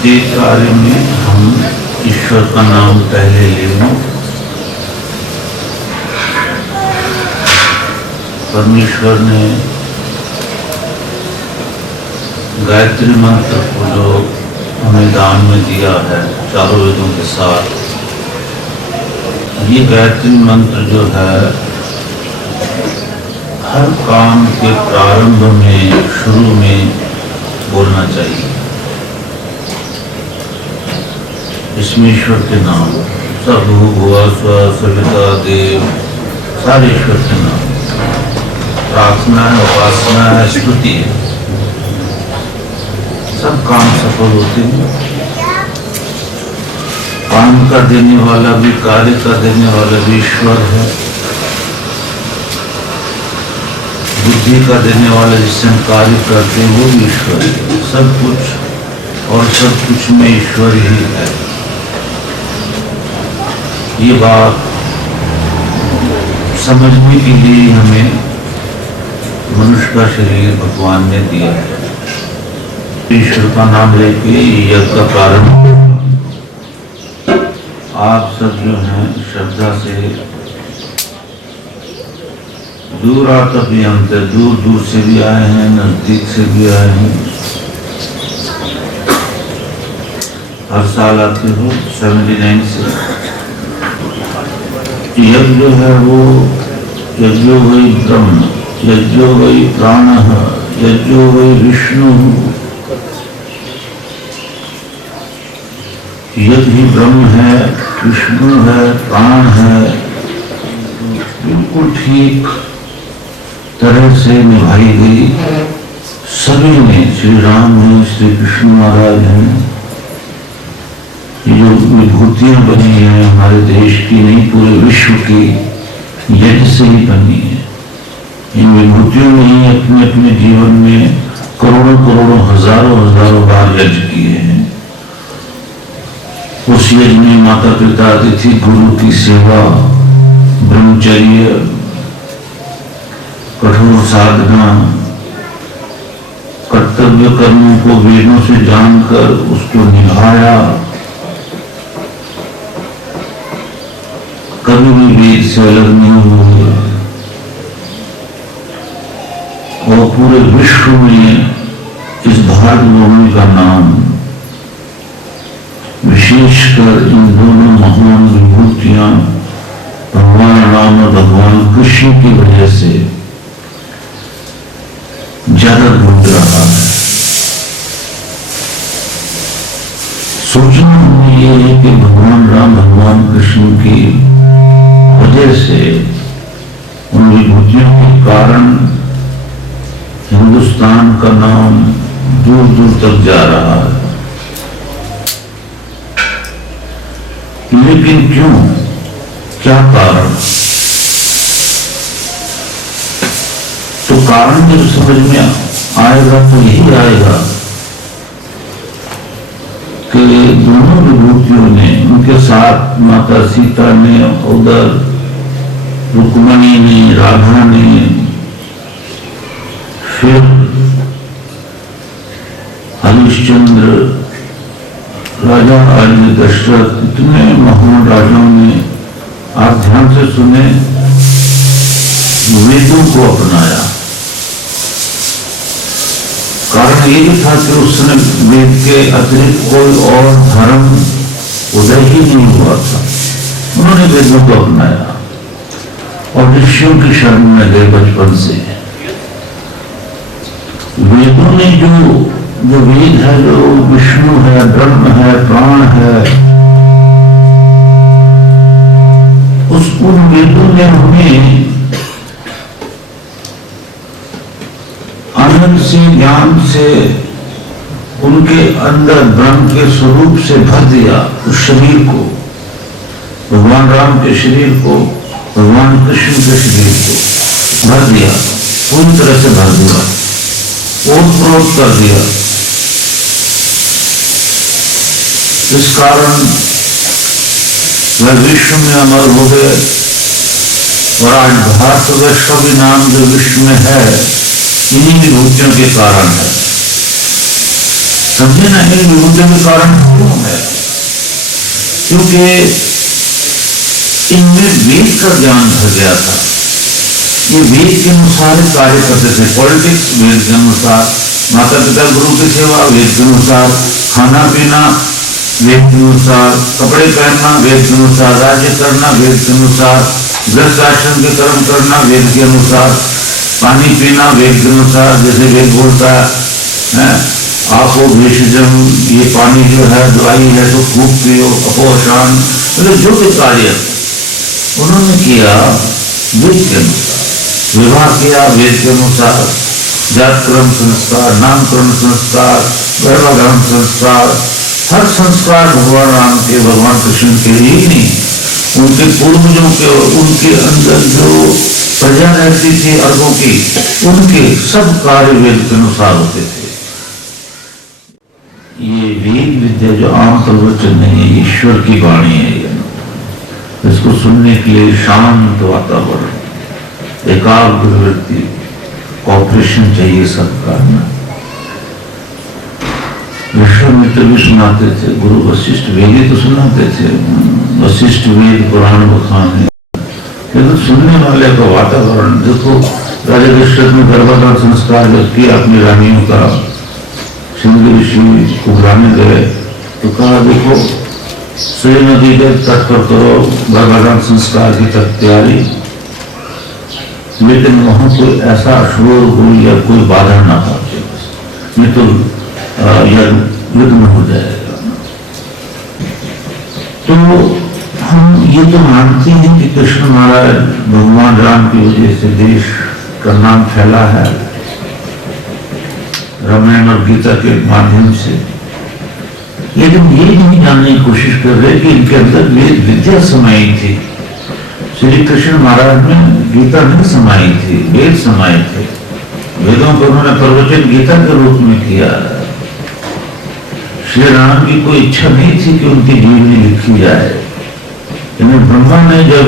प्रत्येक कार्य में हम ईश्वर का नाम पहले लें। परमेश्वर ने गायत्री मंत्र को जो हमें दान में दिया है चारों वेदों के साथ, ये गायत्री मंत्र जो है हर काम के प्रारंभ में, शुरू में बोलना चाहिए। इसमें ईश्वर के नाम सब भूभुआ स्व सविता देव, सारे ईश्वर के नाम, प्रार्थना है, उपासना है, स्तुति है, सब काम सफल होते हैं। काम का देने वाला भी, कार्य का देने वाला भी ईश्वर है। बुद्धि का देने वाला जिससे हम कार्य करते हैं वो भी ईश्वर है। सब कुछ और सब कुछ में ईश्वर ही है। ये बात समझने के लिए हमें मनुष्य का शरीर भगवान ने दिया है। ईश्वर का नाम लेके यज्ञ का प्रारंभ। आप सब जो हैं श्रद्धा से दूर आतपियंत, दूर दूर से भी आए हैं, नजदीक से भी आए हैं। हर साल आते हो 79 से। यज्ञ जो है वो यज्ञो वै ब्रह्म, यज्ञो वै प्राणः, यज्ञो वै विष्णु। यज्ञ ही ब्रह्म है, विष्णु है, प्राण है। बिल्कुल ठीक तरह से निभाई गई। सभी ने, श्री राम हैं, श्री कृष्ण महाराज हैं, ये जो विभूतियां बनी हैं हमारे देश की नहीं, पूरे विश्व की यज्ञ से ही बनी है। इन विभूतियों ने ही अपने अपने जीवन में करोड़ों करोड़ों हजारों हजारों बार यज्ञ किए हैं। उस यज्ञ में माता पिता, अतिथि, गुरु की सेवा, ब्रह्मचर्य, कठोर साधना, कर्तव्य कर्मों को वेदों से जानकर उसको निभाया। कभी भी वेद से अलग नहीं हुए और पूरे विश्व में इस भारत भूमि का नाम, विशेषकर इन दोनों महान विभूतियां भगवान राम और भगवान कृष्ण की वजह से ज्यादा ढूंढ रहा है। सोचना हमें ये है कि भगवान राम, भगवान कृष्ण की वजह से, उन विभूतियों के कारण हिंदुस्तान का नाम दूर दूर तक जा रहा है। लेकिन क्यों, क्या कारण? तो कारण जब समझ में आएगा तो यही आएगा कि दोनों विभूतियों ने, उनके साथ माता सीता ने, उधर रुक्मणी ने, राधा ने, फिर हरिश्चंद्र, राजा आदि दशरथ, इतने महान राजाओं ने, आप ध्यान से सुने, वेदों को अपनाया। कारण ये भी था कि उस समय वेद के अतिरिक्त कोई और धर्म उदय ही नहीं हुआ था। उन्होंने वेदों को अपनाया और ऋषियों की शरण में गए बचपन से। वेदों ने जो वेद है, जो विष्णु है, ब्रह्म है, प्राण है, उन वेदों ने हमें आनंद से, ज्ञान से, उनके अंदर ब्रह्म के स्वरूप से भर दिया। उस शरीर को, भगवान राम के शरीर को, भगवान कृष्ण के शरीर को भर दिया, पूरी तरह से भर दिया, ओतप्रोत कर दिया। इस कारण वह विश्व में अमर हो गए और आज भारत वैश्व भी नाम जो विश्व में है, इन्हीं विभूतियों के कारण है। समझे ना, इन विभूतियों के कारण क्यों है? क्योंकि इनमें वेद का ज्ञान भर गया था। ये वेद के अनुसार कार्य करते थे। पॉलिटिक्स वेद के अनुसार, माता पिता गुरु की सेवा वेद के अनुसार, खाना पीना वेद के अनुसार, कपड़े पहनना वेद के अनुसार, राज्य करना वेद के अनुसार, गृहस्थ आश्रम के कर्म करना वेद के अनुसार, पानी पीना वेद के अनुसार। जैसे वेद बोलता है आपको भेषजम, ये पानी जो है दवाई है तो खूब पियो, अपोषण, मतलब जो भी कार्य उन्होंने किया वेद के अनुसार। विवाह किया वेद के अनुसार, जातक्रम संस्कार, नामकरण संस्कार, गर्भाधान संस्कार, हर संस्कार भगवान राम के, भगवान कृष्ण के लिए ही नहीं, उनके पूर्वजों के और उनके अंदर जो प्रजा रहती थी अरबों की, उनके सब कार्य वेद के अनुसार होते थे। ये वेद विद्या जो आम प्रवचन नहीं है, ईश्वर की वाणी है। इसको सुनने के लिए शांत वातावरण, एकाग्र वृत्ति, कॉपरेशन चाहिए सबका। विश्वामित्र भी सुनाते थे, गुरु वशिष्ठ वेद तो सुनाते थे, वशिष्ठ वेद पुराण बखाने, लेकिन सुनने वाले का वातावरण देखो। राजा दशरथ ने गर्भाधान संस्कार जब किया अपनी रानियों का, सिंधु ऋषि को बुलाने गए तो कहा देखो सूर्य नदी के तट पर करो गर्भाधान संस्कार की तैयारी, लेकिन वहां कोई ऐसा शोर हो या कोई बाधा ना पहुंचे, नहीं तो युद्ध में हो जाएगा। तो हम ये तो मानते हैं कि कृष्ण महाराज भगवान राम की वजह से देश का नाम फैला है, रामायण और गीता के माध्यम से, लेकिन ये नहीं जानने की कोशिश कर रहे कि इनके अंदर वेद विद्या समाई थी। श्री कृष्ण महाराज में गीता नहीं समाई थी, वेद समाये थे। वेदों को उन्होंने प्रवचन गीता के रूप में किया। श्री राम की कोई इच्छा नहीं थी कि उनकी जीवनी लिखी जाए, लेकिन ब्रह्मा ने जब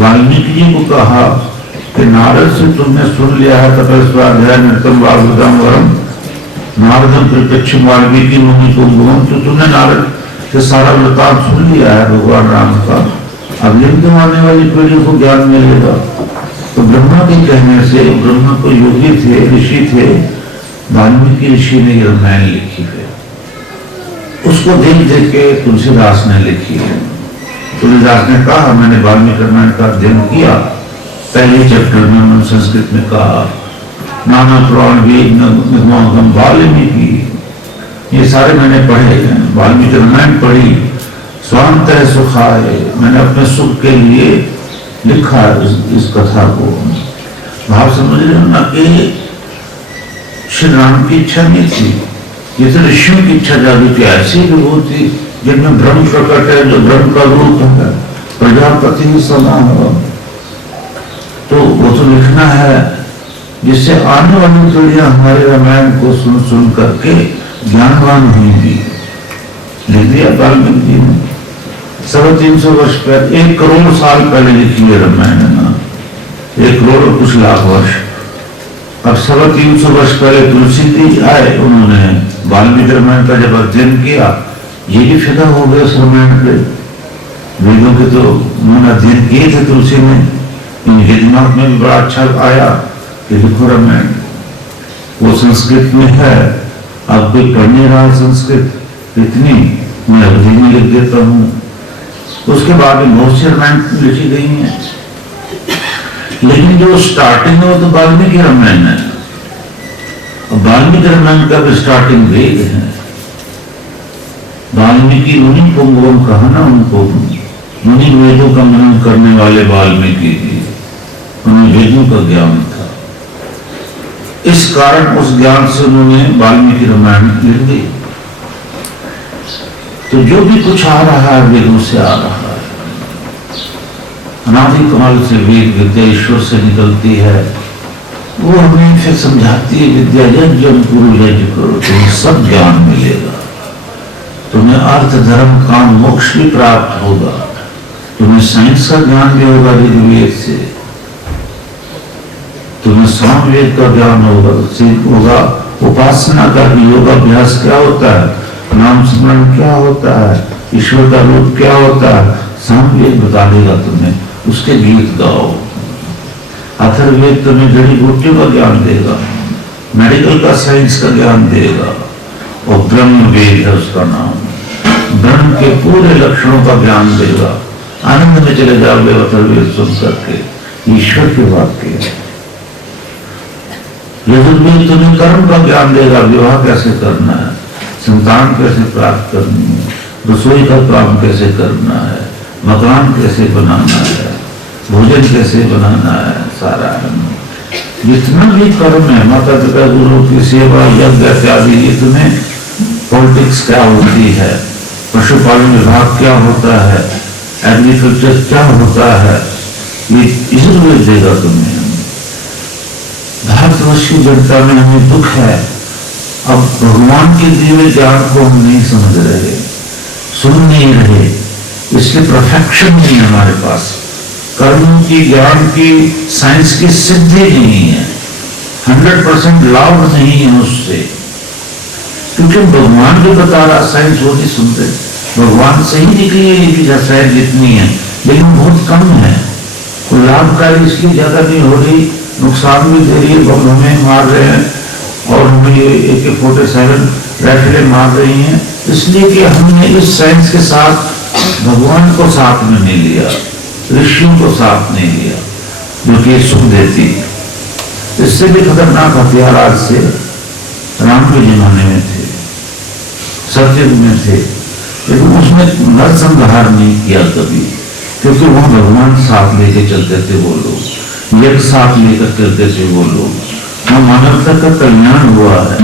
वाल्मीकि जी को कहा कि नारद से तुमने सुन लिया है तपस्वाध्याय नृतम वाग्वदम वरम नारदम प्रत्यक्ष वाल्मीकि मुनि को भुवन, तो तुमने नारद से सारा वृतांत सुन लिया है भगवान राम का, अब लिंग आने वाली पीढ़ी को ज्ञान मिलेगा। तो ब्रह्मा के कहने से, ब्रह्मा को योगी थे, ऋषि थे, वाल्मीकि ऋषि ने रामायण लिखी है। उसको देख देख के तुलसीदास ने लिखी है। तुलसीदास ने कहा मैंने वाल्मीकि रामायण का अध्ययन किया, पहले चैप्टर में उन्होंने संस्कृत में कहा नाना पुराण वेद वाल्मीकि, ये सारे मैंने पढ़े, वाल्मीकि रामायण पढ़ी, स्वांत है सुखाय, मैंने अपने सुख के लिए लिखा इस कथा को। भाव समझ रहे हो ना कि श्री राम की इच्छा नहीं थी, ये तो ऋषियों की इच्छा जागी थी। ऐसी विभूति जिनमें ब्रह्म प्रकट है, जो ब्रह्म का रूप है, प्रजापति ही सदा हो, तो वो तो लिखना है जिससे आने वाली पीढ़ियां हमारे रामायण को सुन सुन करके ज्ञानवान होंगी। लिख दिया वाल्मीकि जी ने 350 वर्ष पहले, 1 करोड़ साल पहले लिखी है रामायण ना, 1 करोड़ और कुछ लाख वर्ष। अब 350 वर्ष पहले तुलसी जी आए, उन्होंने वाल्मीकि रामायण का जब अध्ययन किया, ये भी फिदा हो गया उस रामायण पे। वेदों के तो उन्होंने अध्ययन किए थे तुलसी ने, इनके दिमाग में भी बड़ा अच्छा आया कि लिखो रामायण। वो संस्कृत में है, अब कोई पढ़ नहीं रहा संस्कृत, इतनी मैं अवधि में लिख देता हूँ। उसके बाद में बहुत सी रामायण लिखी गई हैं, लेकिन जो स्टार्टिंग है वो तो वाल्मीकि रामायण है। वाल्मीकि रामायण का भी स्टार्टिंग वेद है। वाल्मीकि मुनि पुंगवम कहा ना उनको, मुनि वेदों का मनन करने वाले वाल्मीकि जी, उन्हें वेदों का ज्ञान था। इस कारण उस ज्ञान से उन्होंने वाल्मीकि रामायण लिख दी। तो जो भी कुछ आ रहा है वेदों से आ रहा है। अनादिकाल से वेद विद्या ईश्वर से निकलती है, वो हमें फिर समझाती है विद्या यज्ञ गुरु यज्ञ करो, तुम्हें सब ज्ञान मिलेगा, तुम्हें अर्थ धर्म काम मोक्ष भी प्राप्त होगा, तुम्हें साइंस का ज्ञान भी होगा ऋग्वेद से, तुम्हें सामवेद का ज्ञान होगा उपासना का योगाभ्यास क्या होता है, नाम स्मरण क्या होता है, ईश्वर का रूप क्या होता है, सामवेद बता देगा तुम्हें। उसके गीत गाओ। अथर्ववेद तुम्हें जड़ी बूटियों का ज्ञान देगा, मेडिकल का, साइंस का ज्ञान देगा। और ब्रह्म वेद है उसका नाम, ब्रह्म के पूरे लक्षणों का ज्ञान देगा। आनंद में चले जाओगे अथर्ववेद सुन करके, ईश्वर के वाक्य। यजुर्वेद तुम्हें कर्म का ज्ञान देगा, विवाह कैसे करना है, संतान कैसे प्राप्त करनी है, रसोई का काम कैसे करना है, मकान कैसे बनाना है, भोजन कैसे बनाना है, सारा जितना भी कर्म है, माता पिता गुरु की सेवा, यज्ञ इत्यादि, ये तुम्हें पॉलिटिक्स क्या होती है, पशुपालन विभाग क्या होता है, एग्रीकल्चर क्या होता है, ये यजुर्वेद देगा तुम्हें। भारतवर्ष की जनता में हमें दुख है, अब भगवान के दिए ज्ञान को हम नहीं समझ रहे, सुन नहीं रहे, इसलिए परफेक्शन नहीं है हमारे पास, कर्म की, ज्ञान की, साइंस की सिद्धि नहीं है, 100% लाभ नहीं है उससे। क्योंकि भगवान जो बता रहा, साइंस वो नहीं सुनते। भगवान से ही निकली है ये साइंस जितनी है, लेकिन बहुत कम है। लाभकारी इसलिए ज्यादा नहीं हो रही, नुकसान भी दे रही है, बम हमें मार रहे हैं और हमें ये AK-47 राइफलें मार रही हैं, इसलिए कि हमने इस साइंस के साथ भगवान को साथ में नहीं लिया, ऋषियों को साथ नहीं लिया, जो कि सुख देती। इससे भी खतरनाक हथियार आज से राम के जमाने में थे, सत्ययुग में थे, लेकिन उसमें नरसंहार नहीं किया कभी, क्योंकि वहां भगवान साथ लेके चलते थे वो लोग, एक साथ लेकर चलते थे वो लोग। वहां मानवता का कल्याण हुआ है,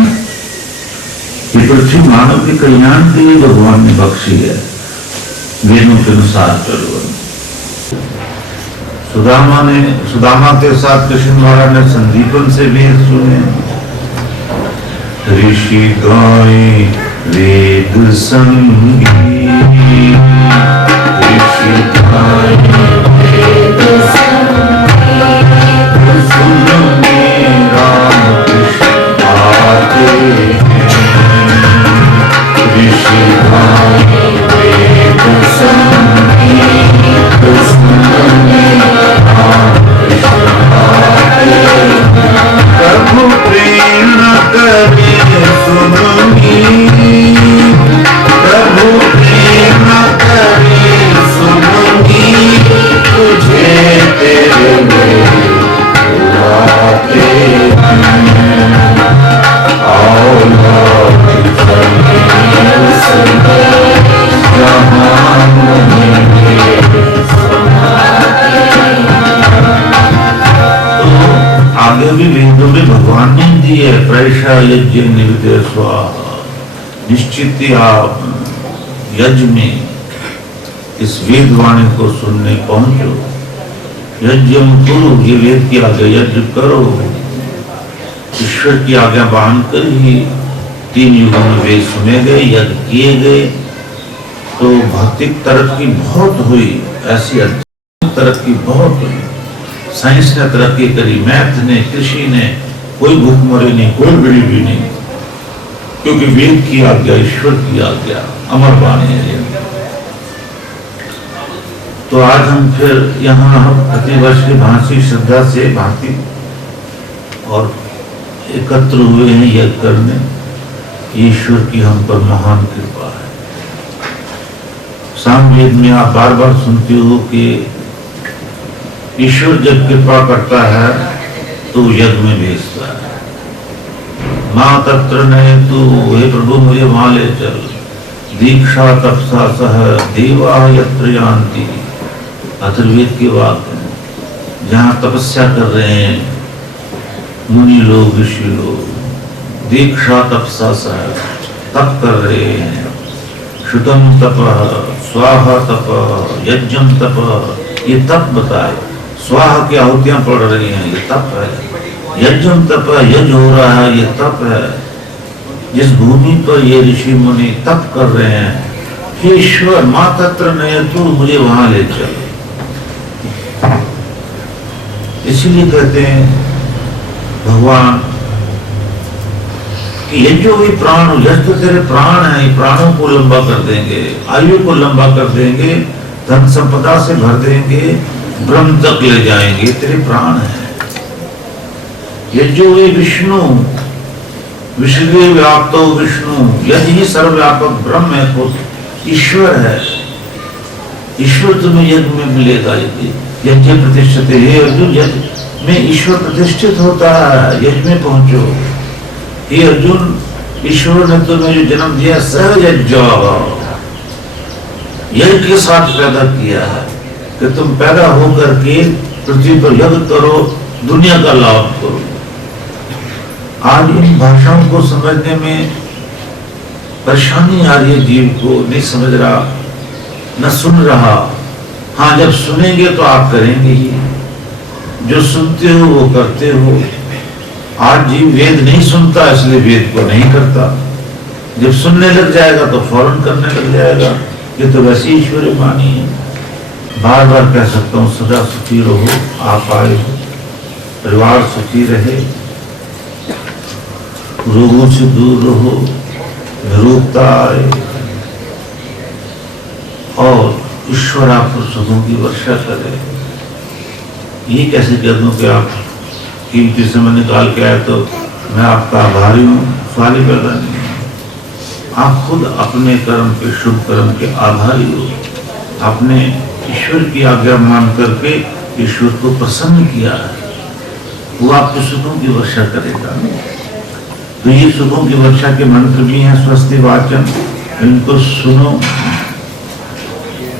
ये पृथ्वी मानव के कल्याण के लिए भगवान ने बख्शी है, वेदों के अनुसार चलो। सुदामा के साथ कृष्ण महाराज ने संदीपन से वेद सुने। ऋषि गाए वेद संगीत, ऋषि गाए वेद संगीत, सुन मेरा कृष्ण आते हैं। ऋषि गाए वेद संगीत, सुन मेरा कृष्ण आते हैं। प्रभु प्रेरणा करे सुनुनी, प्रभु प्रेरणा करे सुनुनी, तुझे तेरे में बुलाते हैं। आओ लौट चले सके, जहाँ मुझे सुनाते हैं। आगे भी वेदों में भगवान ने दी है, प्रैषा यज्ञ निविदे स्वाहा, निश्चित आप यज्ञ में इस वेद वाणी को सुनने पहुंचो। यज्ञम कुरु, ये वेद की आज्ञा, यज्ञ करो। ईश्वर की आज्ञा मानकर ही 3 युगों में वेद सुने गए, यज्ञ किए गए, तो भौतिक तरक्की बहुत हुई, ऐसी आध्यात्मिक तरक्की बहुत हुई। साइंस ने तरक्की करी, मैथ ने, कृषि ने, कोई भूखमरी नहीं, कोई गरीबी नहीं, क्योंकि वेद की आज्ञा, ईश्वर की आज्ञा, अमर वाणी है। तो आज हम फिर यहाँ प्रतिवर्ष की भांति श्रद्धा से भांति और एकत्र हुए हैं यज्ञ करने। ईश्वर की हम पर महान कृपा है। सामवेद में आप बार बार सुनते हो कि ईश्वर जब कृपा करता है तो यज्ञ में भेजता है। मां तत्र नहीं तू, हे प्रभु मुझे वहां ले चल, दीक्षा तपसा सह देवा यत्र यान्ति। अथर्ववेद की बात है, जहाँ तपस्या कर रहे हैं मुनि लोग, ऋषि लोग, दीक्षा तपसा सह तप कर रहे हैं। शुतम तप, स्वाहा तप, यज्ञम तप, ये तप बताए। स्वाहा की आहुतियां पड़ रही हैं, ये तप है। यज्ञम तप, यज्ञ हो रहा है, ये तप है। जिस भूमि पर ये ऋषि मुनि तप कर रहे हैं, हे ईश्वर मां तत्र नहीं तू, मुझे वहां ले चल। इसीलिए कहते हैं भगवान कि ये जो भी प्राण, यश तो तेरे प्राण है, प्राणों को लंबा कर देंगे, आयु को लंबा कर देंगे, धन संपदा से भर देंगे, ब्रह्म तक ले जाएंगे, तेरे प्राण है। ये जो ये विष्णु, विश्व व्याप्तो विष्णु, यदि ही सर्वव्यापक ब्रह्म है, खुद ईश्वर है। ईश्वर तुम्हें यज्ञ में मिलेगा, यज्ञ प्रतिष्ठित। हे अर्जुन, यज्ञ में ईश्वर प्रतिष्ठित होता है, यज्ञ में पहुंचो। हे अर्जुन, ईश्वर ने तुम्हें जो जन्म दिया सहज यज्ञ के साथ पैदा किया है कि तुम पैदा होकर के पृथ्वी पर यज्ञ करो, दुनिया का लाभ करो। आज इन भाषाओं को समझने में परेशानी आ रही है, जीव को नहीं समझ रहा, न सुन रहा। हाँ, जब सुनेंगे तो आप करेंगे ही, जो सुनते हो वो करते हो। आज जीव वेद नहीं सुनता, इसलिए वेद को नहीं करता। जब सुनने लग जाएगा तो फौरन करने लग जाएगा। ये तो वैसी ईश्वरीय वाणी है। बार बार कह सकता हूँ, सदा सुखी रहो, आप आए हो, परिवार सुखी रहे, रोगों से दूर रहो, निरोगता आए, और ईश्वर आपको सुखों की वर्षा करे। ये कैसे कह दूं कि आप कीमती समय निकाल के आए तो मैं आपका आभारी हूँ, सवाल ही पैदा नहीं। आप खुद अपने कर्म के, शुभ कर्म के आभारी हो। आपने ईश्वर की आज्ञा मान करके ईश्वर को प्रसन्न किया है, वो आपके सुखों की वर्षा करेगा। तो ये सुखों की वर्षा के मंत्र भी हैं, स्वस्ति वाचन, इनको सुनो।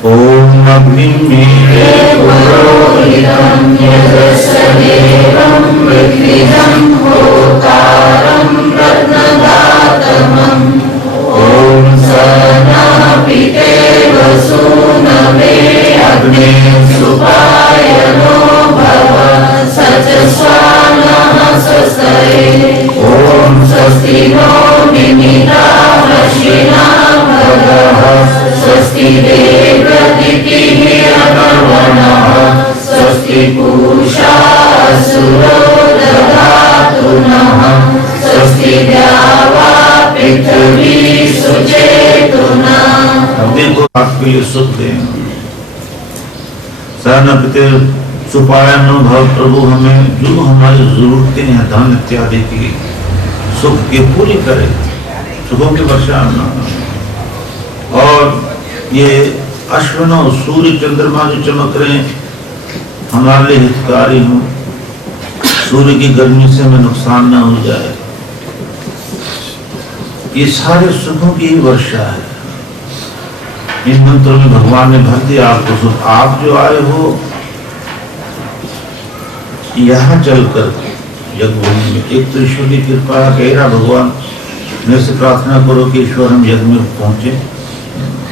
ओम अग्निमीळे पुरोहितं यजस्सदेवं ऋग्विदं होतारं रत्नदातमं। ओम सनापिते वसूनवे अग्ने सुपायनो भव सचस्वानः स्वस्तये। ओम स्वस्ति नो निमिताः पश्यिनः भगः स्वस्ति देवदितिः अनर्वणः स्वस्ति पूषा असुरो दधातु नः स्वस्ति द्यावा पृथ्वी सुचेतुना। देखो आपके लिए सुख दें। सहनपिते सुपायनो भव, प्रभु हमें जो हमारी जरूरतें हैं धन इत्यादि की, सुख की पूरी करे, सुखों की वर्षा न। और ये अश्विनों, सूर्य चंद्रमा जो चमक रहे हैं, हमारे लिए हितकारी हो। सूर्य की गर्मी से हमें नुकसान ना हो जाए। ये सारे सुखों की ही वर्षा है। इन मंत्रों में भगवान ने भर दिया आपको सुख। आप जो आए हो यहाँ चलकर यज्ञभूमि में, एक तो ईश्वर की कृपा है, कह रहा भगवान मेरे से प्रार्थना करो कि ईश्वर हम यज्ञ में पहुंचे।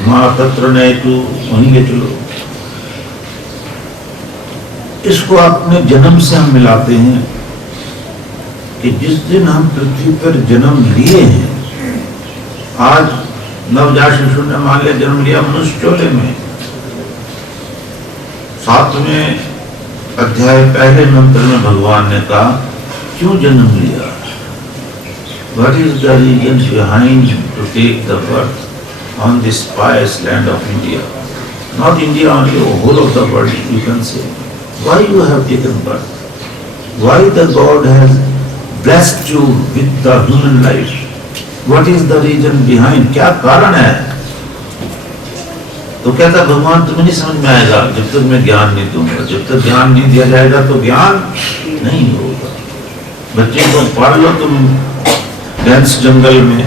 माँ तत्र नहीं, तू वहीं ले चलो। इसको अपने जन्म से हम मिलाते हैं कि जिस दिन हम पृथ्वी पर जन्म लिए हैं, आज नवजात शिशु ने मान लिया जन्म लिया मनुष्य चोले में, 7वें अध्याय पहले मंत्र में भगवान ने कहा क्यों जन्म लिया, what is the reason behind to take the birth on this pious land of India, not India only, whole of the world you can say. Why you have taken birth? Why the God has blessed you with the human life? What is the reason behind? क्या कारण है? तो कहता भगवान तुम्हें नहीं समझ में आएगा जब तक मैं ज्ञान नहीं दूंगा। जब तक ज्ञान नहीं दिया जाएगा तो ज्ञान नहीं होगा। बच्चे को पढ़ लो तुम डेंस जंगल में,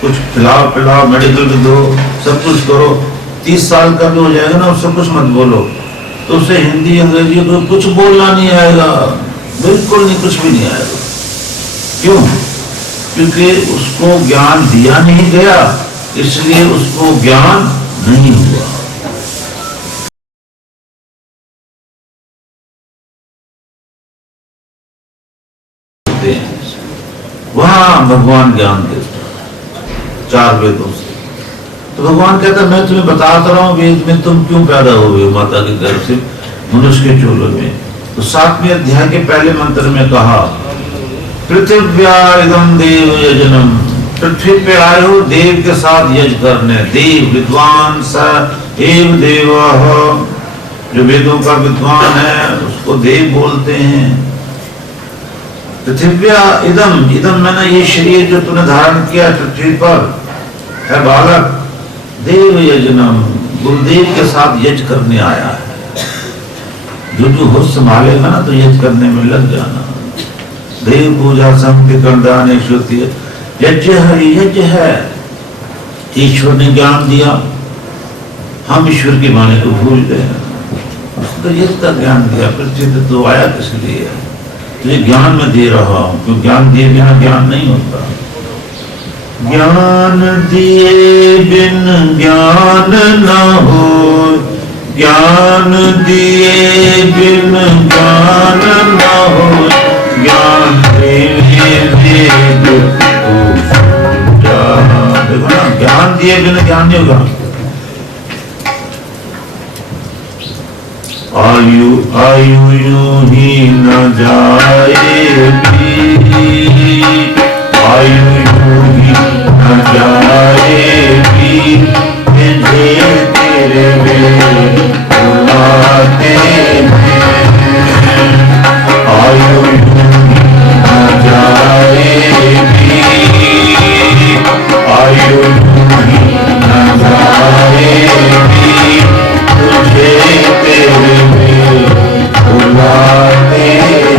कुछ खिलाओ पिलाओ, मेडिकल भी दो, सब कुछ करो, 30 साल का भी हो जाएगा ना, उससे कुछ मत बोलो तो उसे हिंदी अंग्रेजी को कुछ बोलना नहीं आएगा, बिल्कुल नहीं, कुछ भी नहीं आएगा। क्यों? क्योंकि उसको ज्ञान दिया नहीं गया, इसलिए उसको ज्ञान नहीं हुआ। वहां भगवान ज्ञान देता 4 वेदों से। तो भगवान कहता मैं तुम्हें बताता रहा हूं वेद में तुम क्यों पैदा हुए माता के गर्भ से मनुष्य के चोलों में। तो 7वें अध्याय के पहले मंत्र में कहा पृथिव्या इदम देव यजनम, पृथ्वी पे आए हो देव के साथ यज्ञ करने। देव विद्वान स एव देवः, जो वेदों का विद्वान है उसको देव बोलते हैं। पृथिव्या इदम, इदम मैंने ये शरीर जो तूने धारण किया पृथ्वी पर है बालक, देव यजनम, गुरुदेव के साथ यज्ञ करने आया है। जो होश संभालेगा ना तो यज्ञ करने में लग जाना। देव पूजा संति करदाने श्रुति, यज्ञ है, यज्ञ है। ईश्वर ने ज्ञान दिया, हम ईश्वर की वाणी को भूल गए। उसको यज्ञ का ज्ञान दिया, पृथ्वी पे तो आया किस लिए? तुझे ज्ञान में दे रहा हूं, क्यों ज्ञान दिए बिना ज्ञान नहीं होता। ज्ञान दिए बिन ज्ञान न हो, ज्ञान दिए बिन ज्ञान न हो, ज्ञान देखो ना, ज्ञान दिए बिन ज्ञान नहीं होगा। आयु आयु यूं ही न जाएगी, आयु यूं ही न जाएगी, मुझे तेरे में बुलाते हैं। आयु यूं ही न जाएगी, आयु यूं ही न जाएगी, तुझे तेरे में बुलाते हैं।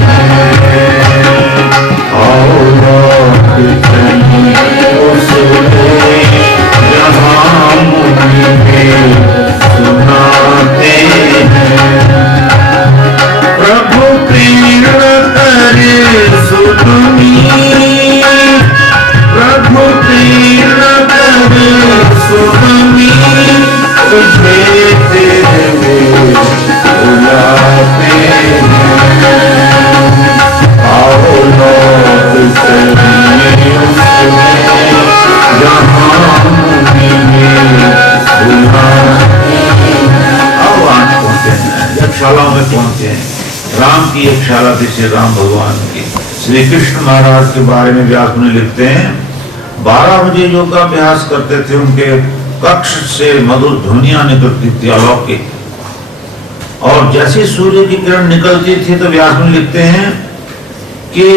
आओ लौट चलिए उस जहाँ मुझे सुनाते हैं। प्रभु प्रेरणा करे सुननी, प्रभु प्रेरणा करे सुननी, तुझे तेरे में बुलाते हैं। आओ लौट चलिए उसमें जहाँ मुझे बुलाते हैं। आओ आज पहुंचे हैं, यज्ञशाला में पहुंचे हैं। राम की यज्ञशाला थी, श्री राम भगवान की। श्री कृष्ण महाराज के बारे में व्यास मुनि लिखते हैं, 12 बजे योगाभ्यास करते थे, उनके कक्ष से मधुर ध्वनियां निकलती थी अलौकिक, और जैसे सूर्य की किरण निकलती थी तो व्यास मुनि लिखते हैं कि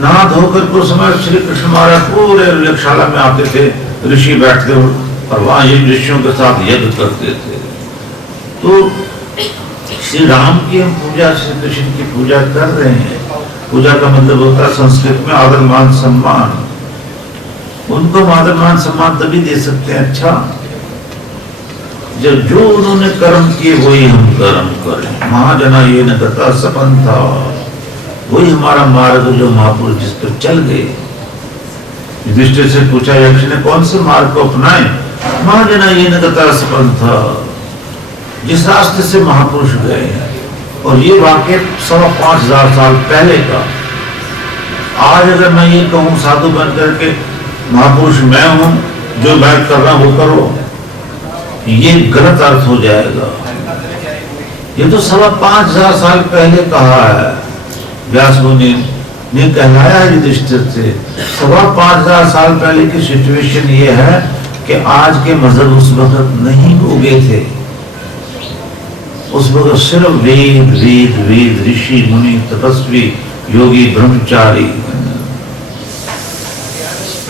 नहा धोकर को समय श्री कृष्ण महाराज पूरे यज्ञशाला में आते थे, ऋषि बैठते और वहां इन ऋषियों के साथ यज्ञ करते थे। तो श्री राम की हम पूजा, श्री कृष्ण की पूजा कर रहे हैं। पूजा का मतलब होता है संस्कृत में आदर मान सम्मान। उनको आदर मान सम्मान तभी दे सकते हैं अच्छा जब जो उन्होंने कर्म किए वही हम कर्म करें। महाजना ये न गता सपंथा, वही हमारा मार्ग जो महापुरुष जिस पर चल गए। युधिष्ठिर से पूछा यक्ष ने कौन से मार्ग को अपनाए? महाजना ये न गता सपंथा, जिस रास्ते से महापुरुष गए हैं। और ये वाक्य 5,500 साल पहले का। आज अगर मैं ये कहूँ साधु बन करके महापुरुष मैं हूं, जो मैं कर रहा हूं वो करो, ये गलत अर्थ हो जाएगा। ये तो 5,500 साल पहले कहा है। व्यास मुनि ने कहलाया युधिष्ठिर से। 5,500 साल पहले की सिचुएशन ये है कि आज के मजहब उस वक्त नहीं उगे थे। उस वक्त सिर्फ वेद वेद वेद, ऋषि मुनि तपस्वी योगी ब्रह्मचारी,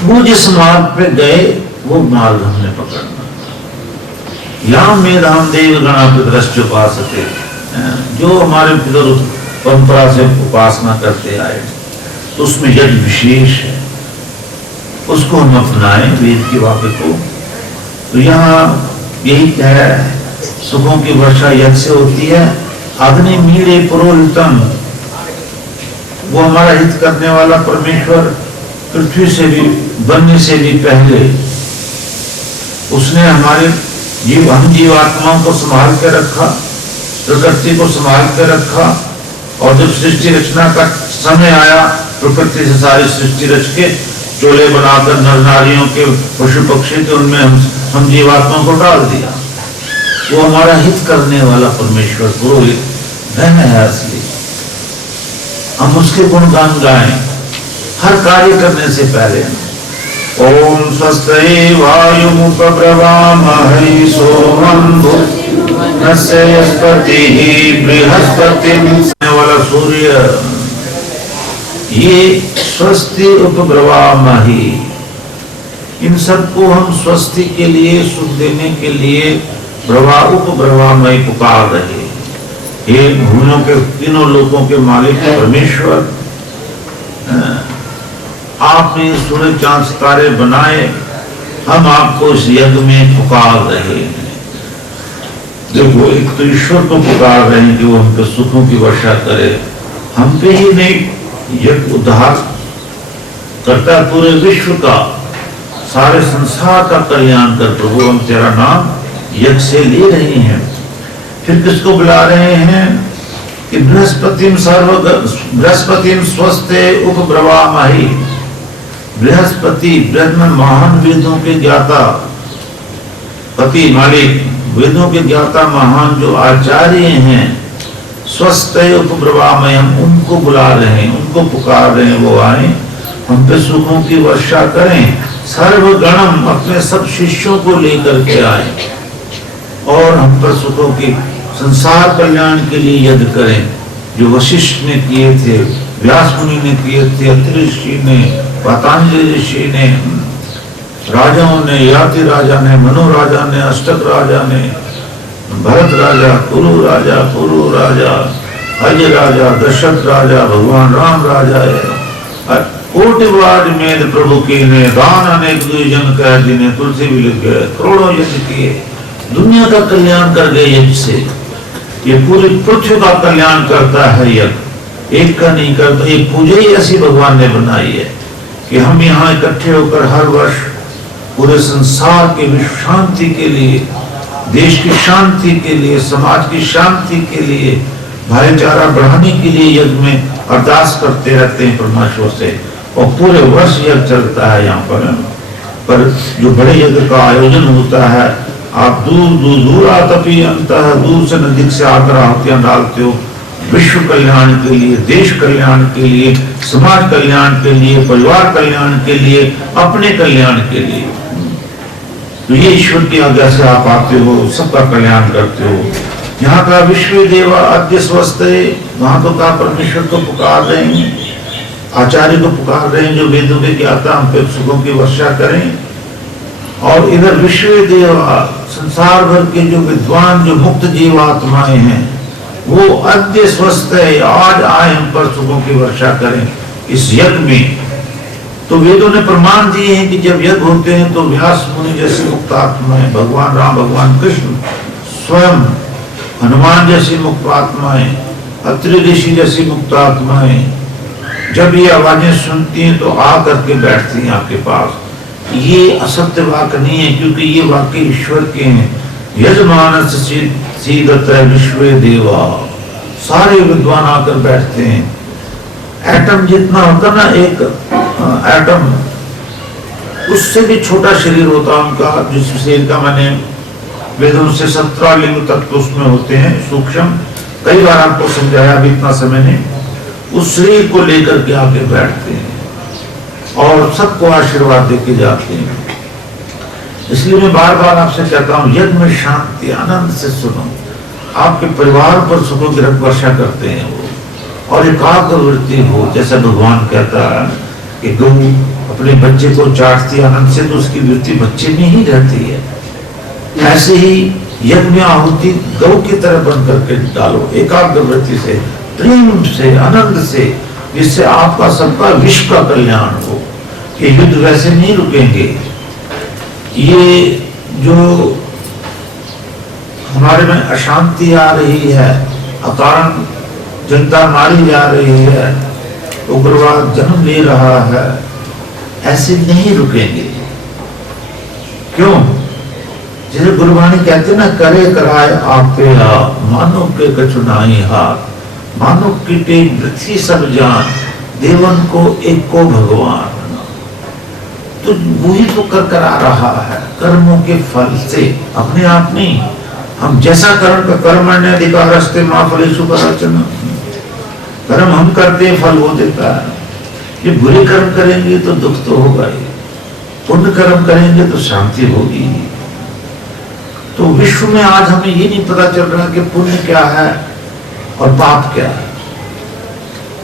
वो जिस मार्ग पे गए वो मार्ग हमने पकड़ना। यहाँ मेधाम देव गणापितरश्च उपासते, जो हमारे पितर परंपरा से उपासना करते आए तो उसमें यज्ञ विशेष है, उसको हम अपनाएं वेद के वाक्य को। तो यहाँ यही है, सुखों की वर्षा यज्ञ से होती है। अग्नि मीड़े पुरोहितम, वो हमारा हित करने वाला परमेश्वर पृथ्वी से भी बनने से भी पहले उसने हमारे हम जीवात्माओं को संभाल के रखा, प्रकृति को संभाल के रखा। और जब सृष्टि रचना का समय आया, प्रकृति से सारी सृष्टि रच के चोले बनाकर नर नारियों के, पशु पक्षी के, उनमें हम जीवात्माओं को डाल दिया। वो हमारा हित करने वाला परमेश्वर पुरोहित है असली। हम उसके गुणगान गाएं, हर कार्य करने से पहले ओम स्वस्ति वायुमुपब्रवामहै सोमं भुवस्पति बृहस्पति वाला सूर्य, ये स्वस्ति उपब्रवामहि, इन सबको हम स्वस्ति के लिए, सुख देने के लिए ब्रवा उपब्रवामहि पुकार रहे। ये भूमियों के तीनों लोकों के मालिक परमेश्वर, आपने सूरज चांद सितारे बनाए, हम आपको इस यज्ञ में पुकार रहे हैं। देखो, एक तो ईश्वर को पुकार रहे हैं कि वो हम पे सुखों की वर्षा करे, हम पे ही नहीं, यज्ञ उद्धार करता है पूरे विश्व का, सारे संसार का कल्याण कर। प्रभु, हम तेरा नाम यज्ञ से ले रहे हैं। फिर किसको बुला रहे हैं कि बृहस्पतिम स्वस्ते उपब्रवामहि। बृहस्पति, ब्रह्म महान वेदों के ज्ञाता, पति मालिक वेदों के ज्ञाता महान जो आचार्य हैं, स्वस्ते उपब्रवामहि, हम उनको बुला रहे हैं, उनको पुकार रहे हैं, वो आए हम पे सुखों की वर्षा करें। सर्वगणम, अपने सब शिष्यों को लेकर के आए और हम पर सुखों की, संसार कल्याण के लिए यज्ञ करें, जो वशिष्ठ ने किए थे, व्यास मुनि ने किए थे, अत्रि ऋषि ने, पतंजलि ऋषि ने, राजाओं ने, याति राजा ने, मनु राजा ने, अष्टक राजा ने, भरत राजा, पुरु राजा, अजय राजा, दशरथ राजा, भगवान राम राजा है। कोटि बार में प्रभु की ने दान अनेक जन कह दिने, तुलसी भी लिख गए, करोड़ों यज्ञ किए, दुनिया का कल्याण कर गए यज्ञ से। ये पूरी पृथ्वी का कल्याण करता है यज्ञ, एक का नहीं करता। ये पूजा ही ऐसी भगवान ने बनाई है कि हम यहाँ इकट्ठे होकर हर वर्ष पूरे संसार के विश्व शांति के लिए, देश की शांति के लिए, समाज की शांति के लिए, भाईचारा बढ़ाने के लिए यज्ञ में अरदास करते रहते हैं परमेश्वर से, और पूरे वर्ष यज्ञ चलता है यहाँ पर जो बड़े यज्ञ का आयोजन होता है, आप दूर आतपी अंत, दूर से नजदीक से आकर आहुतियां डालते हो, विश्व कल्याण के लिए, देश कल्याण के लिए, समाज कल्याण के लिए, परिवार कल्याण के लिए, अपने कल्याण के लिए। तो ये ईश्वर की आज्ञा से आप आते हो, सबका कल्याण करते हो। यहाँ का विश्व देवा अद्य स्वस्ते, वहां तो का परमेश्वर को पुकार रहे हैं, आचार्य को पुकार रहे हैं जो वेदों के ज्ञाता, हम पे सुखों की वर्षा करें। और इधर विश्व देवा, संसार भर के जो विद्वान, जो मुक्त जीवात्माएं हैं, वो अद्य स्वस्थ है, आज आए हम पर सुखों की वर्षा करें इस यज्ञ में। तो वेदों ने प्रमाण दिए हैं कि जब यज्ञ होते हैं तो व्यास मुनि जैसी मुक्त आत्माएं, भगवान राम, भगवान कृष्ण स्वयं, हनुमान जैसी मुक्त आत्माएं, अत्रि ऋषि जैसी मुक्त आत्माएं, जब ये आवाजें सुनती हैं तो आ करके बैठती हैं आपके पास। ये असत्य वाक्य नहीं है, क्योंकि ये वाक्य ईश्वर के हैं। यजमान सीदत विश्व देवा, सारे विद्वान आकर बैठते हैं। एटम जितना होता ना, एक एटम, उससे भी छोटा शरीर होता है उनका, जिस शरीर का मैंने वेदों से 17 लिंग तत्व उसमें होते हैं सूक्ष्म, कई बार आपको समझाया, अभी इतना समय नहीं। उस शरीर को लेकर के आके बैठते हैं और सबको आशीर्वाद देके जाते हैं। इसलिए मैं बार बार आपसे कहता हूँ, यज्ञ में शांति आनंद से सुनो। आपके परिवार पर सुखों की वर्षा करते हैं वो, और एकाग्र वृत्ति हो, जैसा भगवान कहता है कि गौ अपने बच्चे को चाटती आनंद से, तो उसकी वृत्ति बच्चे में ही रहती है। ऐसे ही यज्ञ में आहुति गौ की तरह बन करके डालो, एकाग्र वृत्ति से, प्रेम से, आनंद से, जिससे आपका सबका विश्व का कल्याण हो। ये युद्ध वैसे नहीं रुकेंगे। ये जो हमारे में अशांति आ रही है, अकारण जनता मारी जा रही है, उग्रवाद जन्म ले रहा है, ऐसे नहीं रुकेंगे। क्यों? जैसे गुरुवाणी कहते ना, करे कराए आपे मानो के कचुनाई हाथ, मानो कीटे पृथ्वी सब जान, देवन को एक को भगवान। तो वही तो कर करा रहा है कर्मों के फल से, अपने आप नहीं। हम जैसा कर्म अधिकार रस्ते माँ फलेषु कदाचन, कर्म हम करते हैं, फल वो देता है। कि बुरे कर्म करेंगे तो दुख तो होगा ही, पुण्य कर्म करेंगे तो शांति होगी। तो विश्व में आज हमें ये नहीं पता चल रहा कि पुण्य क्या है और पाप क्या है।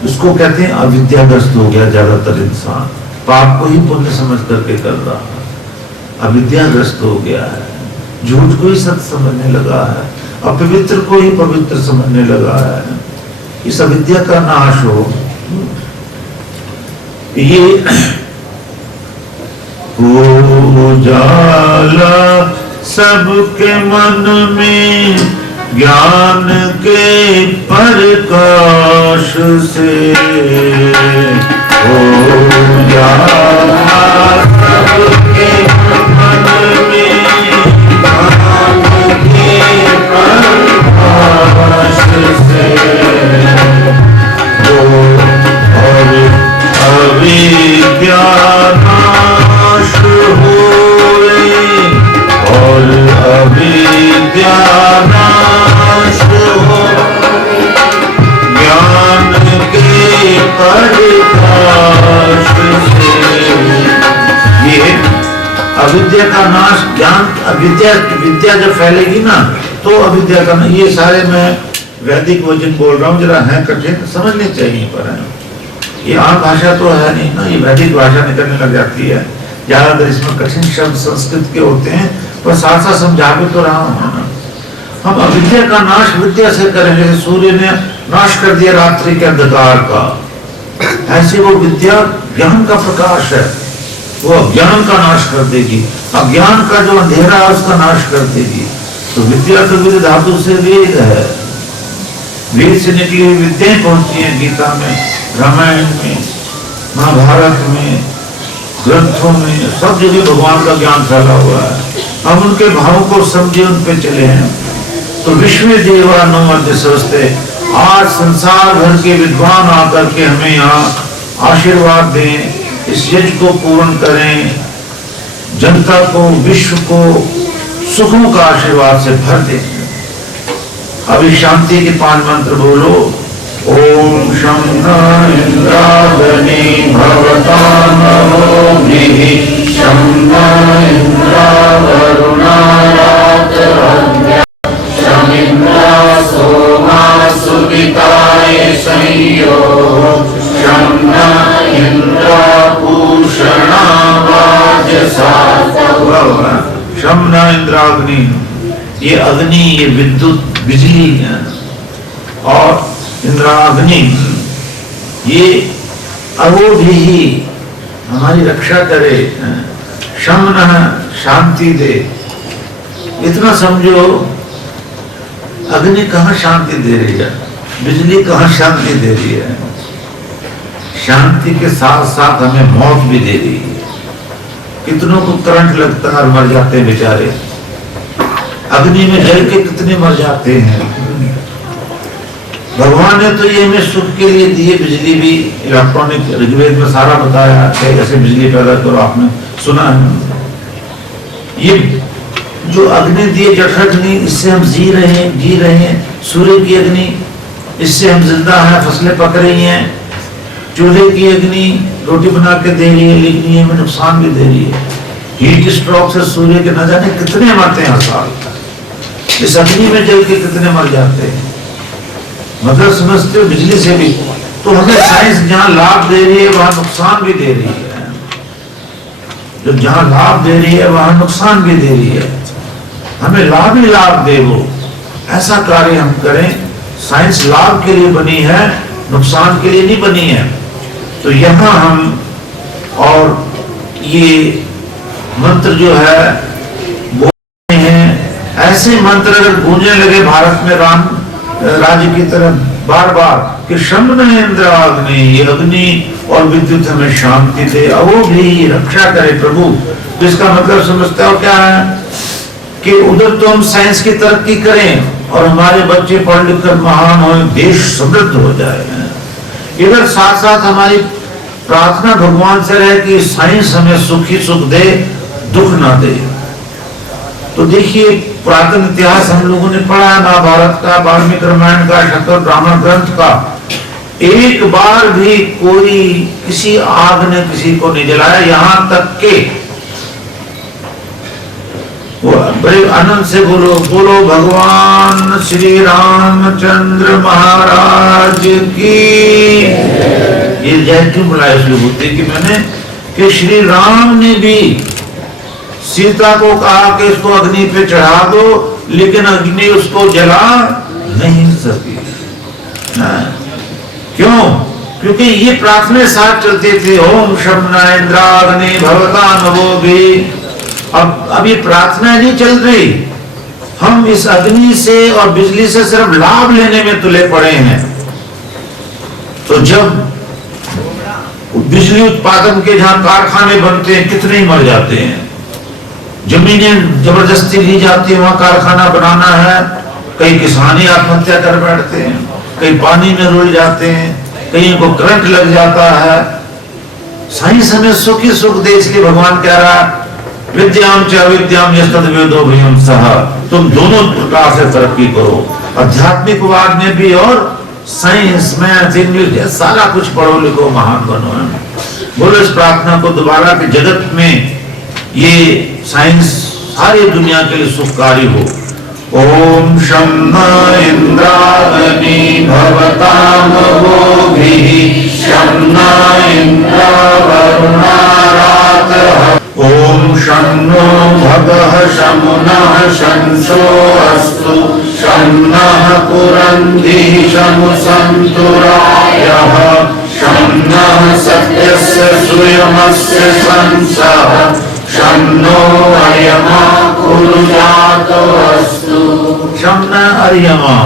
उसको कहते हैं अविद्याग्रस्त हो गया ज्यादातर इंसान, पाप को ही पुण्य समझ करके कर रहा है, अविद्याग्रस्त हो गया है, झूठ को ही सत्य समझने लगा है, अपवित्र को ही पवित्र समझने लगा है। इस अविद्या का नाश हो। ये उजाला सबके मन में ज्ञान के प्रकाश से, उजाला सबके मन में ज्ञान के प्रकाश से, और अविद्या नाश होए, और अविद्या नाश हो, ज्ञान के प्रकाश से। ये अविद्या का नाश, ज्ञान, अविद्या, विद्या जब फैलेगी ना तो अविद्या का, ये सारे मैं वैदिक वचन बोल रहा हूँ, जरा है कठिन, समझने चाहिए पर है। ये आम भाषा तो है नहीं ना, ये वैदिक भाषा निकलने लग जाती है। ज्यादातर इसमें कठिन शब्द संस्कृत के होते हैं, पर साथ साथ समझा भी तो रहा हूँ ना। हम अविद्या का नाश विद्या से करें, जैसे सूर्य ने नाश कर दिया रात्रि के अंधकार का, ऐसे वो विद्या ज्ञान का प्रकाश है, वो अज्ञान का नाश कर देगी, अज्ञान का जो अंधेरा है उसका नाश कर देगी। तो विद्या तो विद्या धातु से वेद है, वेद से निकली हुई विद्याएं पहुंचती हैं गीता में, रामायण में, महाभारत में, ग्रंथों में, सब जगह भगवान का ज्ञान फैला हुआ है। हम उनके भावों को समझे, उन पे चले हैं। तो विश्व देवा नो मध्य समझते, आज संसार भर के विद्वान आकर के हमें यहाँ आशीर्वाद दें, इस यज्ञ को पूर्ण करें, जनता को, विश्व को सुखों का आशीर्वाद से भर दें। अभी शांति के 5 मंत्र बोलो। ओम शं न इंद्राग्नि भवतां नमोभिः, शं न इंद्रावरुणारातरभ्यः, शमिन्द्रा सोमा सुविताय संयोः, शं न इंद्रापूषणा वाजसा। शं न इंद्राग्नि, ये अग्नि, ये विद्युत बिजली है, और इंद्राग्नि ये अवोधि ही हमारी रक्षा करे, शमन शांति दे। इतना समझो, अग्नि कहाँ शांति दे रही है, बिजली कहाँ शांति दे रही है, शांति के साथ साथ हमें मौत भी दे रही है। कितनों को करंट लगता है और मर जाते हैं बेचारे, अग्नि में जल के कितने मर जाते हैं। भगवान ने तो ये हमें सुख के लिए दिए, बिजली भी, इलेक्ट्रॉनिक, ऋग्वेद में सारा बताया कैसे बिजली पैदा करो, आपने सुना है। ये जो अग्नि दिए, जठराग्नि, इससे हम जी रहे हैं। सूर्य की अग्नि, इससे हम जिंदा हैं, फसलें पक रही हैं। चूल्हे की अग्नि रोटी बना के दे रही है, लेकिन ये हमें नुकसान भी दे रही है। हीट स्ट्रोक से सूर्य के न जाने कितने मरते हैं हर साल, इस अग्नि में जल के कितने मर जाते हैं। मतलब समझते हो, बिजली से भी। तो हमें साइंस जहाँ लाभ दे रही है वहां नुकसान भी दे रही है, जो जहाँ लाभ दे रही है वहां नुकसान भी दे रही है। हमें लाभ ही लाभ दे, वो ऐसा कार्य हम करें। साइंस लाभ के लिए बनी है, नुकसान के लिए नहीं बनी है। तो यहाँ हम, और ये मंत्र जो है बोलते हैं, ऐसे मंत्र अगर गूंजने लगे भारत में राम राज्य की तरफ बार बार कि शमन इंद्राग्नि, ये अग्नि और विद्युत हमें शांति दे, वो भी रक्षा करे प्रभु। तो इसका मतलब समझते हो क्या है कि उधर तो हम साइंस की तरक्की करें और हमारे बच्चे पढ़ लिख कर महान हो, देश समृद्ध हो जाए। इधर साथ साथ हमारी प्रार्थना भगवान से रहे कि साइंस हमें सुख ही सुख दे, दुख ना दे। तो देखिए, पुरातन इतिहास हम लोगों ने पढ़ा, महाभारत का, वाल्मीकि रामायण का, शंकर ब्राह्मण ग्रंथ का, एक बार भी कोई किसी आग ने किसी को नहीं जलाया, यहां तक के वो बड़े आनंद से बोलो, बोलो भगवान श्री रामचंद्र महाराज की। ये जय क्यों बुलाया इसलिए बोलते कि मैंने कि श्री राम ने भी सीता को कहा कि इसको अग्नि पे चढ़ा दो, लेकिन अग्नि उसको जला नहीं सकी। क्यों? क्योंकि ये प्रार्थना साथ चलते थे, ओम शमना इंद्राग्नि भवताम वो भी। अब ये प्रार्थना नहीं चल रही, हम इस अग्नि से और बिजली से सिर्फ लाभ लेने में तुले पड़े हैं। तो जब बिजली उत्पादन के जहां कारखाने बनते हैं कितने ही मर जाते हैं, जमीनें जबरदस्ती ली जाती है, वहां कारखाना बनाना है, कई किसान ही आत्महत्या कर बैठते हैं, कई पानी में रुल जाते हैं, कहीं को करंट लग जाता है। साइंस हमें सुख ही सुख दे, इसलिए भगवान कह रहा है विद्याम च अविद्याम यस्तद वेदो भयम सह। तुम दोनों प्रकार से तरक्की करो, आध्यात्मिकवाद में भी और साइंस में, इंग्लिश, सारा कुछ पढ़ो लिखो, महान बनो। बोलो इस प्रार्थना को दोबारा कि जगत में ये साइंस सारी दुनिया के लिए सुखकारी हो। ओम शं न इंद्राग्नि भवताम वोभिः, शं न इंद्र वरुणा रातः, ओम शं नो भगः शमुनः शंसो अस्तु, शं नः पुरंधिः शमु सन्तुरायः, शं नः सत्यस्य सूर्यमस्य संसः, शं नो अर्यमा कुरुयातो अस्तु। शं न अर्यमा,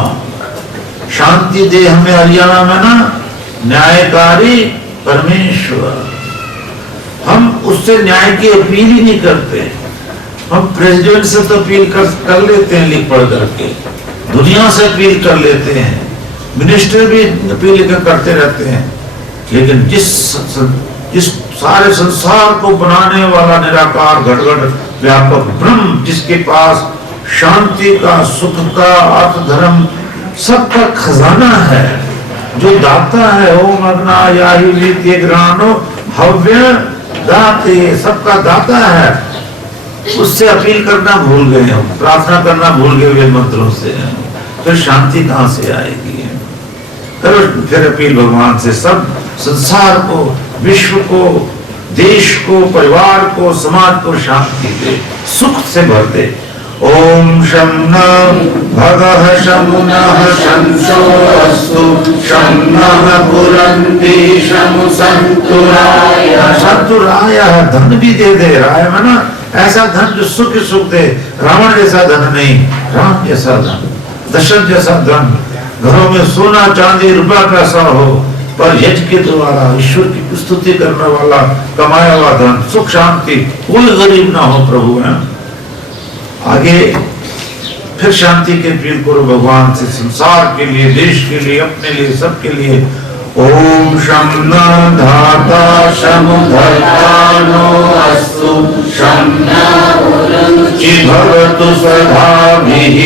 शांति दे हमें। अर्यमा में ना न्यायकारी परमेश्वर। हम उससे न्याय की अपील ही नहीं करते, हम प्रेसिडेंट से तो अपील कर लेते हैं लिख पढ़ करके, दुनिया से अपील कर लेते हैं, मिनिस्टर भी अपील करते रहते हैं, लेकिन जिस सारे संसार को बनाने वाला निराकार घट व्यापक ब्रह्म, जिसके पास शांति का, सुख का, अर्थ धर्म सबका खजाना है, जो दाता है, ओम अग्नायाहि वीत्य ग्राणो हव्य दाते, सबका दाता है, उससे अपील करना भूल गए हम, प्रार्थना करना भूल गए वेद मंत्रों से, फिर शांति कहां से आएगी? करो फिर अपील भगवान से, सब संसार को, विश्व को, देश को, परिवार को, समाज को शांति दे, सुख से भर दे। ओम शं न भगः शमुनः शंसो अस्तु, शं नः पुरंधिः शमु सन्तुरायः। सन्तुरायः धन भी दे दे, राय में ना ऐसा धन जो सुख सुख दे, रावण जैसा धन नहीं, राम जैसा धन, दशरथ जैसा धन, घरों में सोना चांदी रुपया पैसा हो, पर यज्ञ के द्वारा ईश्वर की स्तुति करने वाला कमाया हुआ धन, सुख शांति, कोई गरीब ना हो प्रभु है। आगे फिर शांति के अपील करो भगवान से, संसार के लिए, देश के लिए, अपने लिए, सबके लिए। ओम शं न धाता समुद्धर्तानो अस्तु, शं न भवतु सदाभिः,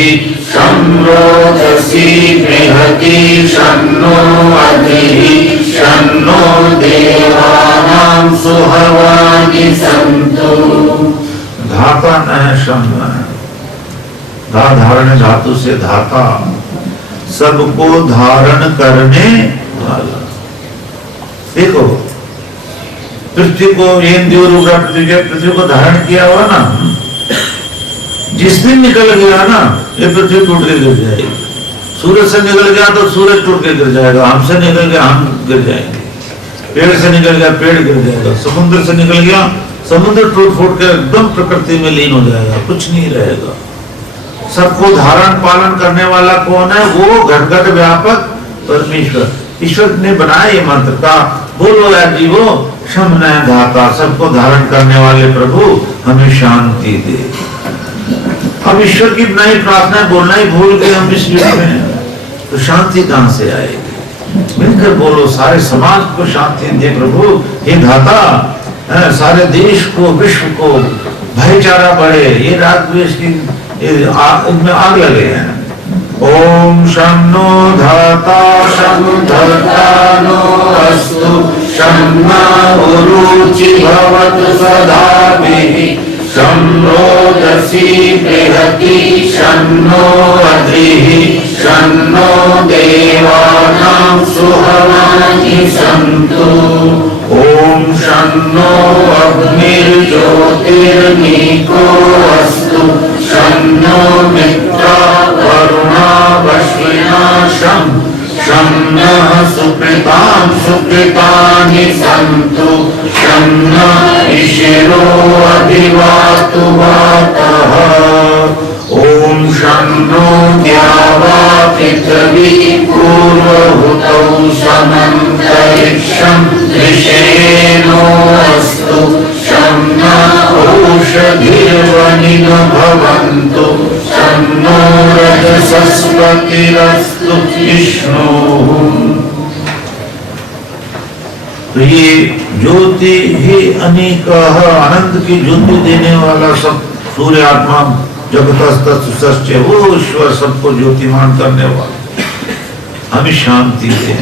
शं रोदसी बृहति, शं नो अग्निः, शं नो देवानां सुहवानि सन्तु। धाता न है, शं है, धारण धातु से धाता, सबको धारण करने वाला। देखो पृथ्वी को, पृथ्वी को धारण किया हुआ ना, जिस दिन निकल गया ना ये पृथ्वी टूट के गिर जाएगी। सूरज से निकल गया तो सूरज टूट के गिर जाएगा, हमसे निकल गया हम गिर जाएंगे, पेड़ से निकल गया पेड़ गिर जाएगा, समुद्र से निकल गया समुद्र टूट फूट के एकदम प्रकृति में लीन हो जाएगा, कुछ नहीं रहेगा। सबको धारण पालन करने वाला कौन है? वो घट घट व्यापक परमेश्वर। ईश्वर ने बनाया ये मंत्र का, बोलो यार जीवो शम न धाता, सबको धारण करने वाले प्रभु हमें शांति दे। अब ईश्वर की नई प्रार्थना बोलना ही भूल गए हम इस युग में, तो शांति कहां से आएगी? मिलकर बोलो, सारे समाज को शांति दे प्रभु, हे धाता, सारे देश को, विश्व को भाईचारा बढ़े। ये राग द्वेष की इनमें आग लगे हैं, ओम शं नो धाता शं धर्ता नो अस्तु शं नो रुचि भवतु सदा शं रोदसी बृहति शं नो अद्रिः शं नो देवानां सुहवानि सन्तु ओम शं नो अग्निर्ज्योतिर्निको अस्तु शं नो मित्रा वरुणा वश्विना शं नः सुकृतां सुकृतानि सन्तु शं नः इशिरो अभिवातु वातः ओम शं नो द्यावा पृथिवी पूर्वहुतौ समन्तरिक्षं दृशेनो अस्तु शं नः ओषधिर्वनिनो भवन्तु शं नो रजसस्पतिरस्तु विष्णुः। तो ये ज्योति ही अनेकः अनंत की ज्योति देने वाला सब सूर्य आत्मा जगतस्तस्य वो ईश्वर सबको ज्योतिमान करने वाला हमें शांति दे।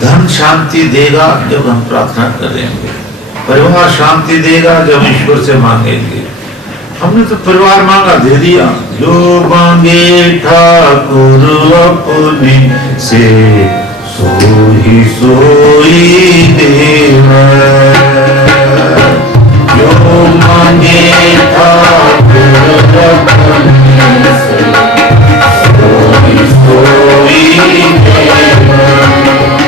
धन शांति देगा जब हम प्रार्थना करेंगे, परिवार शांति देगा जब ईश्वर से मांगेंगे। हमने तो परिवार मांगा, दे दिया। जो मांगे ठाकुर अपने से सोई सोई देवा, जो मांगे ठाकुर अपने से सोई सोई देवा।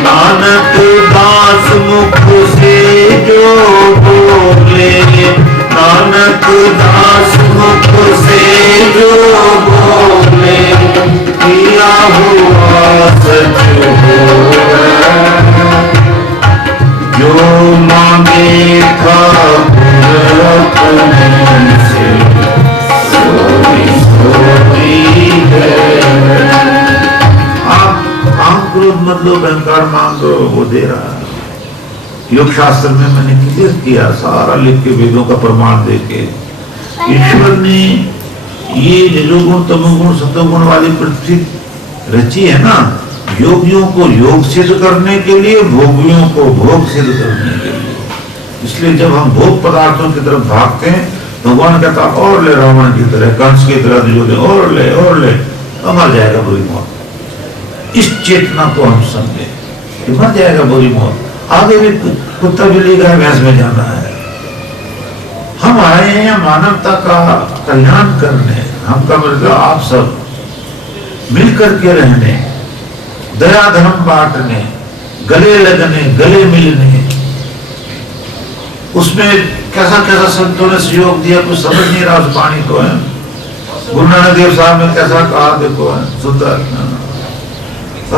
नानक दास मुख से जो बोले, नानक दास मुख से जो बोले, किया हुआ सच होगा। जो मांगे ठाकुर अपने से सोई सोई देवा। आप काम क्रोध मत लो, अहंकार मांगो, वो दे रहा है। योग शास्त्र में मैंने क्लियर किया, सारा लिख के वेदों का प्रमाण देके ईश्वर ने ये रजोगुण तमोगुण सतोगुण वाली पृथ्वी रची है ना, योगियों को योग सिद्ध करने के लिए, भोगियों को भोग सिद्ध करने के लिए। इसलिए जब हम भोग पदार्थों की तरफ भागते हैं, भगवान कहता और ले, रावण की तरह, कंस की तरह दुर्योधन और ले तो मर जाएगा बुरी मौत। इस चेतना को हम समझे कि मर जाएगा बुरी मौत। आगे भी कुत्ता बिल्ली गाय भैंस में जाना है। हम आए हैं मानवता का कल्याण करने, हम का मतलब आप सब मिलकर के रहने, दया धर्म बांटने, गले लगने, गले मिलने। उसमें कैसा कैसा संतों ने सहयोग दिया, कुछ समझ नहीं रहा उस वाणी को है। गुरु नानक देव साहब ने कैसा कहा, देखो है सुंदर।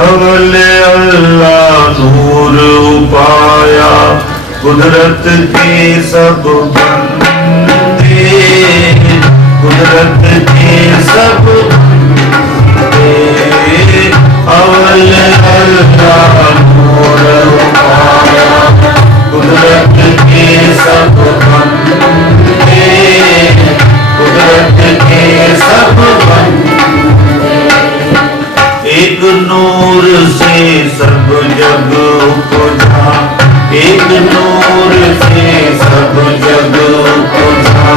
अवले अल्लाह नूर उपाया, कुदरत के सब बंदे, कुदरत के सब बंदे। अवले अल्लाह नूर उपाया, कुदरत के सब बंदे, कुदरत के सब बंदे। एक नूर से सब जग उपजा, एक नूर से सब जग उपजा।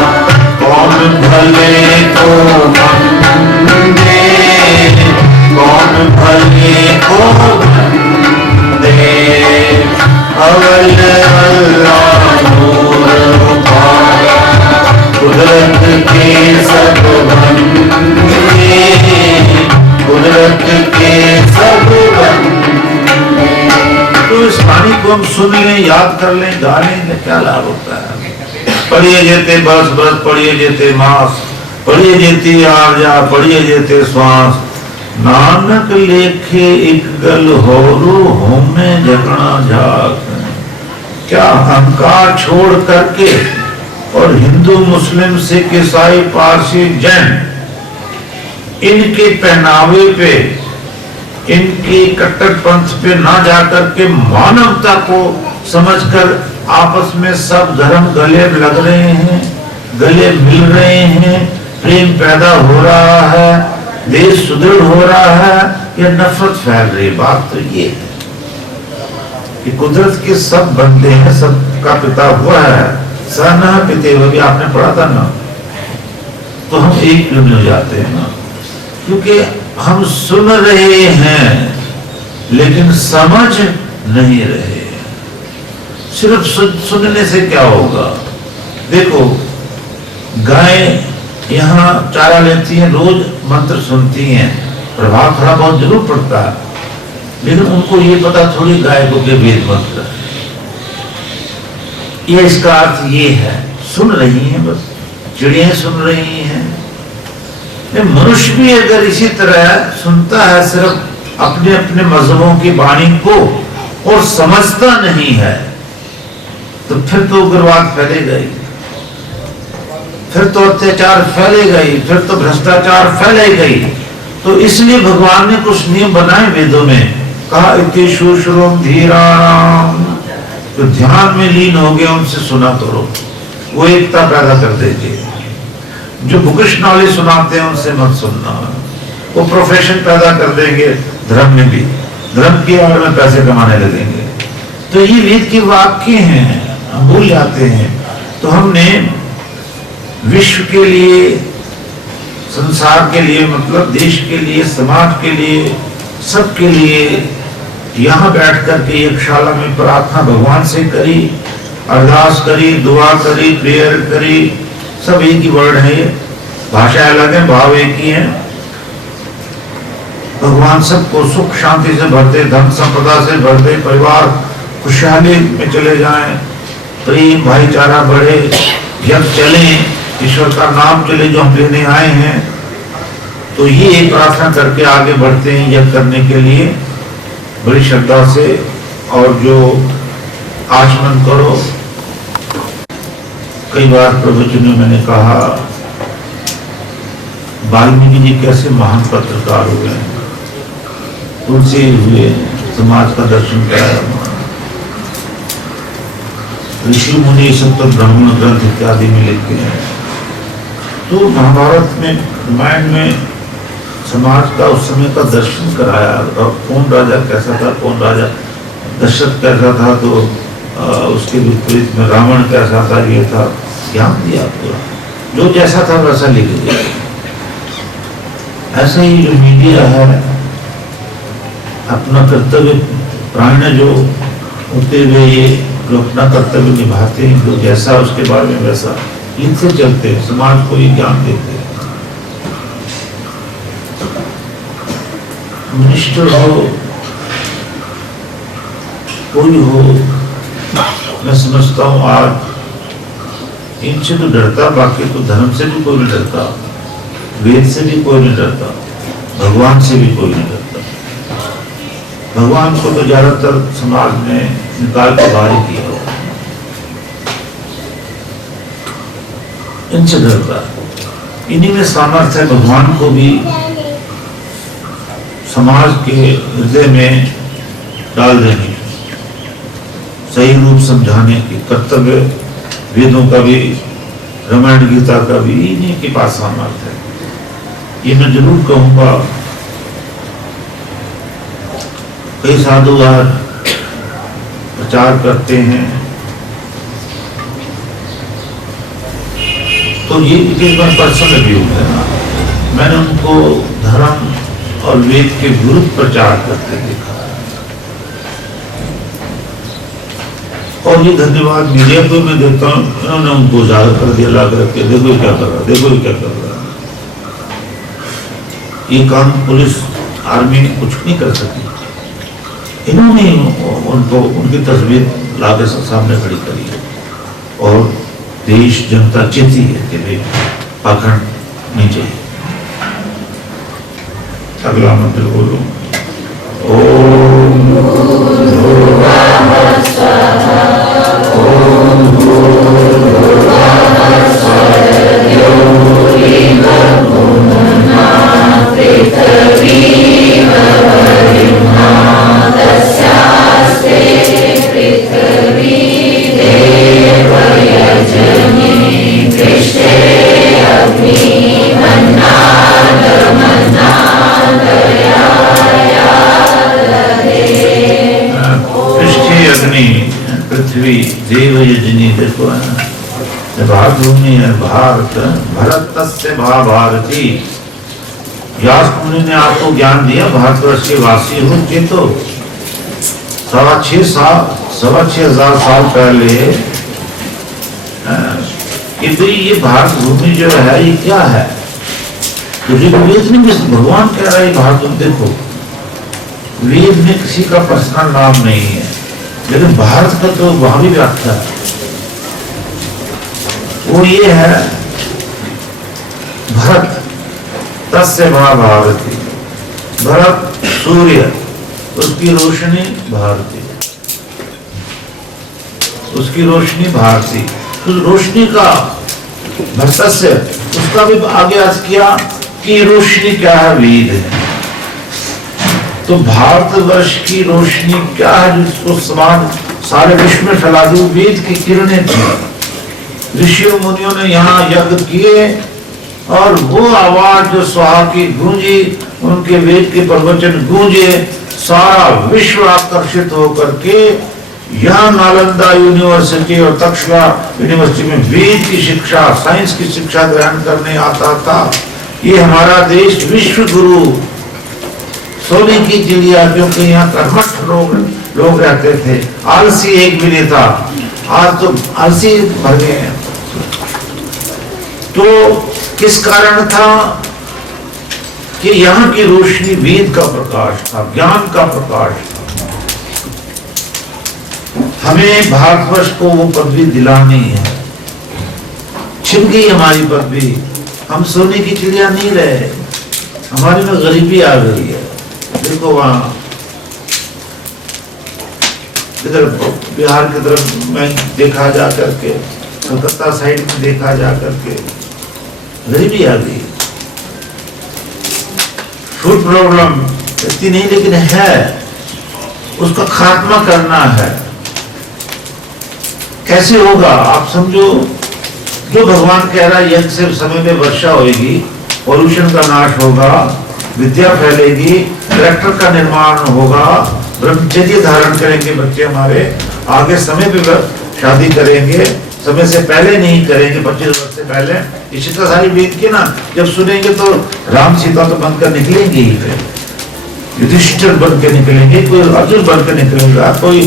कौन भले को बंदे, कौन भले को बंदे। अवल अल्लाह नूर उपाया, कुदरत के सब बंदे, कुदरत के सब बंदे। तो इस वाणी को हम सुन लें, याद कर लें, गा लें, क्या लाभ होता है। पढ़िए जेते बरस बरस, पढ़िए जेते मास, पढ़िए जेती आर्जा, पढ़िए जेते श्वास। नानक लेखे एक गल होरू होमे जगना जाग। क्या अहंकार छोड़ करके और हिंदू मुस्लिम सिख ईसाई पारसी जैन इनके पहनावे पे, इनके कट्टरपंथ पे ना जाकर के मानवता को समझकर आपस में सब धर्म गले लग रहे हैं, गले मिल रहे हैं, प्रेम पैदा हो रहा है। देश सुदृढ़ हो रहा है या नफरत फैल रही है? बात तो ये है कि कुदरत के सब बंदे हैं, सबका पिता हुआ है, सहना पिते हुए भी आपने पढ़ा था ना। तो हम एक क्यों नहीं हो जाते हैं ना? क्योंकि हम सुन रहे हैं लेकिन समझ नहीं रहे। सिर्फ सुनने से क्या होगा? देखो, गाय यहाँ चारा लेती है, रोज मंत्र सुनती हैं, प्रभाव थोड़ा बहुत जरूर पड़ता है, लेकिन उनको ये पता थोड़ी गाय को के वेद मंत्र है। ये इसका अर्थ ये है, सुन रही हैं, बस चिड़िया सुन रही हैं। मनुष्य भी अगर इसी तरह सुनता है सिर्फ अपने अपने मजहबों की वाणी को और समझता नहीं है, तो फिर तो उग्रवाद फैलेगा ही, फिर तो अत्याचार फैलेगा ही, फिर तो भ्रष्टाचार फैलेगा ही। तो इसलिए भगवान ने कुछ नियम बनाए वेदों में, कहा इति शुश्रूम धीराणाम, तो ध्यान में लीन हो गए उनसे सुना करो, वो एकता पैदा कर देंगे। जो बुकिश नॉलेज सुनाते हैं उनसे मत सुनना, वो प्रोफेशन पैदा कर देंगे, धर्म में भी धर्म की आड़ में पैसे कमाने लगेंगे। तो ये वेद के वाक्य हैं, हम भूल जाते हैं। तो हमने विश्व के लिए, संसार के लिए, मतलब देश के लिए, समाज के लिए, सबके लिए यहाँ बैठ करके यज्ञशाला में प्रार्थना भगवान से करी, अरदास करी, दुआ करी, प्रेयर करी। सब एक ही वर्ड है, भाषा अलग है, भाव एक ही है। भगवान सबको सुख शांति से भर दे, धन संपदा से भर दे, परिवार खुशहाली में चले जाएं, प्रेम भाईचारा बढ़े, जब चले, ईश्वर का नाम चले जो हम लेने आए हैं। तो ये प्रार्थना करके आगे बढ़ते हैं यज्ञ करने के लिए बड़ी श्रद्धा से। और जो आचमन करो, कई बार प्रवचन में मैंने कहा वाल्मीकि जी कैसे महान पत्रकार हुए, तुलसी हुए, समाज का दर्शन कराया, ऋषि मुनि सब तो ब्राह्मण ग्रंथ इत्यादि में लिखते हैं। तो महाभारत में, रामायण में समाज का उस समय का दर्शन कराया, और कौन राजा कैसा था, कौन राजा दशरथ कैसा था, तो उसके विपरीत में रावण कैसा था, ये था, ज्ञान दिया पूरा, जो जैसा था वैसा लिख दिया। ऐसे ही जो मीडिया है अपना कर्तव्य प्राण जो होते हुए ये जो अपना कर्तव्य निभाते हैं, जो जैसा उसके बारे में वैसा लिखते चलते हैं, समाज को ये ज्ञान देते हैं। मिनिस्टर हो, कोई हो, मैं समझता हूँ आज इनसे तो डरता, बाकी तो धर्म से भी कोई नहीं डरता, वेद से भी कोई नहीं डरता, भगवान से भी कोई नहीं डरता। भगवान को तो ज्यादातर समाज ने निकाल के बाहर किया हो, इनसे डरता। इन्हीं में सामर्थ्य है भगवान को भी समाज के हृदय में डाल देने, सही रूप समझाने की कर्तव्य, वेदों का भी, रामायण गीता का भी इन्हीं के पास सामर्थ्य है। ये मैं जरूर कहूंगा। कई साधु आज प्रचार करते हैं, तो ये पर्सनल व्यू है ना, मैंने उनको धर्म और वेद के विरुद्ध प्रचार करते देखा है। और ये धन्यवाद मीडिया को मैं देता हूँ, इन्होंने उनको उजागर कर दिया, ला कर रखे, देखो क्या कर रहा है, देखो क्या कर रहा है। ये काम पुलिस आर्मी कुछ नहीं कर सकी, इन्होंने उनको उनकी तस्वीर लाके सामने खड़ी करी है। और देश जनता चेती है कि भाई पाखंड नहीं चाहिए। अगला मंत्र बोलो, ओम Krishna पृथ्वी देव यजनी, देखो भारत भूमि है, भारत भरत तस्य भारती। व्यास मुनि ने आपको ज्ञान दिया, भारतवर्ष के वासी हो के तो 6,500 साल पहले कि भाई ये भारत भूमि जो है ये क्या है, तो वेद में भगवान कह रहा है भारत भूमि। देखो वेद में किसी का पर्सनल नाम नहीं है, लेकिन भारत का तो वहां भी व्याख्या है, वो ये है भरत तस्य भारती। भरत सूर्य, उसकी रोशनी भारती, उसकी रोशनी भारती। उस रोशनी का भरतस्य, उसका भी आगे अर्थ किया कि रोशनी क्या है, वेद है। तो भारतवर्ष की रोशनी क्या है जिसको समान सारे विश्व में फैला दी, वेद की किरणें थी। ऋषियों मुनियों ने यहाँ यज्ञ किए और वो आवाज जो स्वाहा की गूंजी, उनके वेद के प्रवचन गूंजे, सारा विश्व आकर्षित होकर के यहाँ नालंदा यूनिवर्सिटी और तक्षशिला यूनिवर्सिटी में वेद की शिक्षा, साइंस की शिक्षा ग्रहण करने आता था। ये हमारा देश विश्व गुरु, सोने की चिड़िया, क्योंकि यहाँ कर्मठ लोग रहते थे, आलसी एक भी नहीं था। आज तो आलसी भर गए हैं। तो किस कारण था कि यहाँ की रोशनी वेद का प्रकाश था, ज्ञान का प्रकाश था। हमें भारतवर्ष को वो पदवी दिलानी है। छिन गई हमारी पदवी, हम सोने की चिड़िया नहीं रहे, हमारे में गरीबी आ गई है। देखो वहां इधर बिहार की तरफ में देखा जा करके, कलकत्ता साइड में देखा जा करके, गरीबी आ गई। फूड प्रॉब्लम इतनी नहीं लेकिन है, उसका खात्मा करना है। कैसे होगा आप समझो, जो भगवान कह रहा है यज्ञ से समय में वर्षा होगी, पॉल्यूशन का नाश होगा, विद्या फैलेगी, ट्रैक्टर का निर्माण होगा, ब्रह्मचर्य धारण करेंगे बच्चे हमारे, आगे समय पे शादी करेंगे, समय से पहले नहीं करेंगे, 25 वर्ष से पहले। इसी तरह सारी वेद की ना जब सुनेंगे तो राम सीता तो बनकर निकलेंगे ही, फिर युधिष्ठिर बन के निकलेंगे, कोई अर्जुन बन के निकलेगा, कोई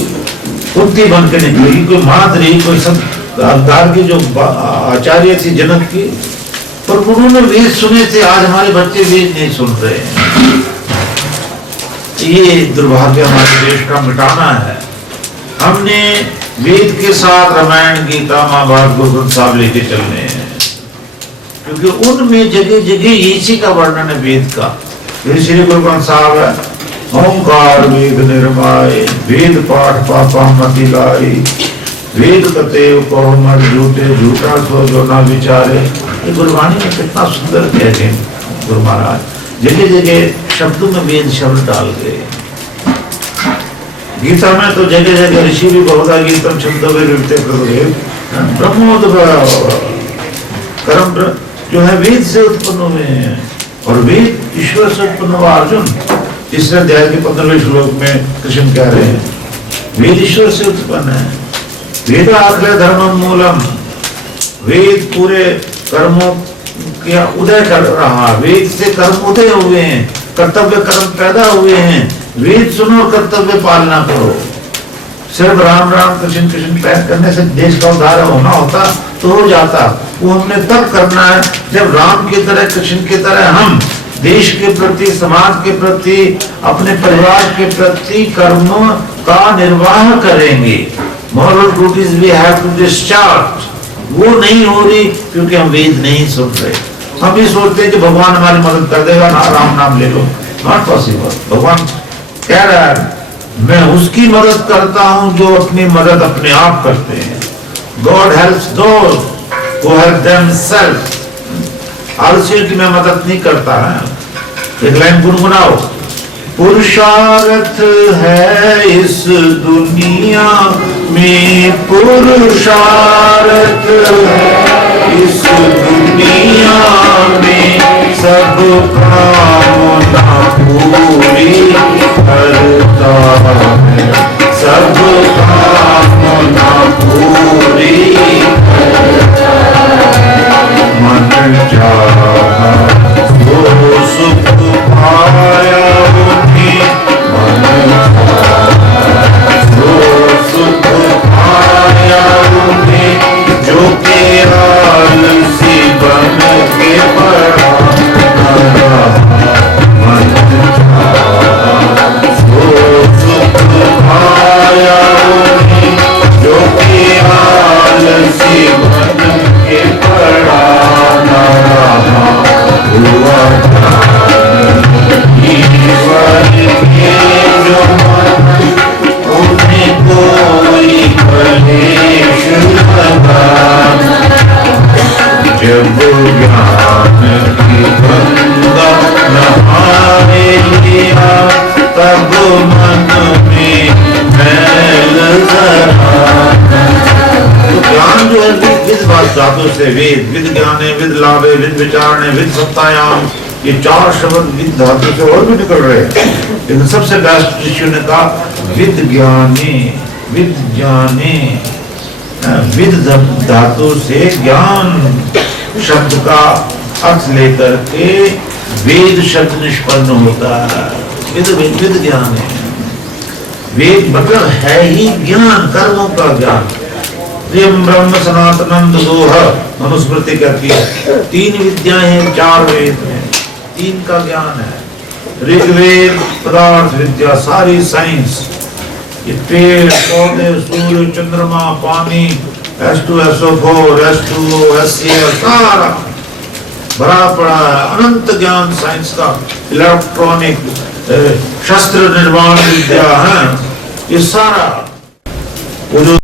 कुंती बन के निकलेगी, कोई माद्री, कोई सब गार्गी जो आचार्य थी जनक की, पर उन्होंने वेद सुने थे। आज हमारे बच्चे वेद नहीं सुन रहे हैं। ये दुर्भाग्य हमारे देश का मिटाना है। हमने वेद के साथ रामायण, गीता, महाभारत, गुरु ग्रंथ साहब लेके चलने हैं, क्योंकि उनमें जगह जगह इसी का वर्णन है वेद का। श्री गुरु ग्रंथ साहब है, ओंकार वेद निर्माय, वेद पाठ पापा मति लाई, वेद कतेव कहो मत झूठे, झूठा सो जो ना विचारे। ये गुरबानी में कितना सुंदर कहते हैं गुरु महाराज, जगह जगह शब्दों में वेद शब्द डाल गए। गीता में तो जगह जगह ऋषि भी बहुधा गीतम छंदो ब्रह्मोद कर्म जो है वेद से उत्पन्न हुए हैं, और वेद ईश्वर से उत्पन्न हुआ। अर्जुन तीसरे अध्याय के 15वें श्लोक में कृष्ण कह रहे हैं वेद ईश्वर से उत्पन्न है। वेद आखिर धर्मम मूलम, वेद पूरे कर्मों का उदय कर रहा, वेद से कर्म उदय हुए हैं, कर्तव्य कर्म पैदा हुए हैं। वेद सुनो और कर्तव्य पालना करो। सिर्फ राम राम कृष्ण कृष्ण पैक करने से देश का उद्धार होना होता तो हो जाता। वो हमने तब करना है जब राम की तरह, कृष्ण की तरह हम देश के प्रति, समाज के प्रति, अपने परिवार के प्रति कर्म का निर्वाह करेंगे। Moral duties we have to discharge. वो नहीं हो रही क्योंकि हम वेद नहीं सुन रहे। हम ये सोचते हैं कि भगवान हमारी मदद कर देगा ना, राम नाम ले लो। Not possible. भगवान कह रहा है मैं उसकी मदद करता हूं जो अपनी मदद अपने आप करते हैं। God helps those who help themselves. आलसियों की मैं मदद नहीं करता है। एक लाइन गुनगुनाओ। पुरुषार्थ है इस दुनिया में, पुरुषार्थ है इस दुनिया में, सब कामना पूरी करता है, सब कामना जीवन के पड़ाना हुआ ईश्वर के जो मन उन्हें कोई कलेश लगा जब ज्ञान की गंगा नहाने लिया तब मन में मैल जरा। तो ज्ञान जो है विद धातु से वेद, विद ज्ञाने, विद लाभे, विद विचारणे, विद सत्तायाम, ये चार शब्द विद धातु से और भी निकल रहे हैं, लेकिन सबसे बेस्ट ऋषि ने कहा विद ज्ञाने, विद ज्ञाने, विद धातु से ज्ञान शब्द का अर्थ लेकर के वेद शब्द निष्पन्न होता है। विद विद ज्ञान है, वेद मतलब है ही ज्ञान, कर्मों का ज्ञान। प्रियम ब्रह्म सनातनम दोह मनुस्मृति कहती है 3 विद्याएं हैं 4 वेद में, 3 का ज्ञान है। ऋग्वेद पदार्थ विद्या, सारी साइंस, ये पेड़ पौधे, सूर्य, चंद्रमा, पानी, H2SO4, H2O, HCl, सारा भरा पड़ा है। अनंत ज्ञान साइंस का, इलेक्ट्रॉनिक, शस्त्र निर्माण विद्या है, ये सारा वो जो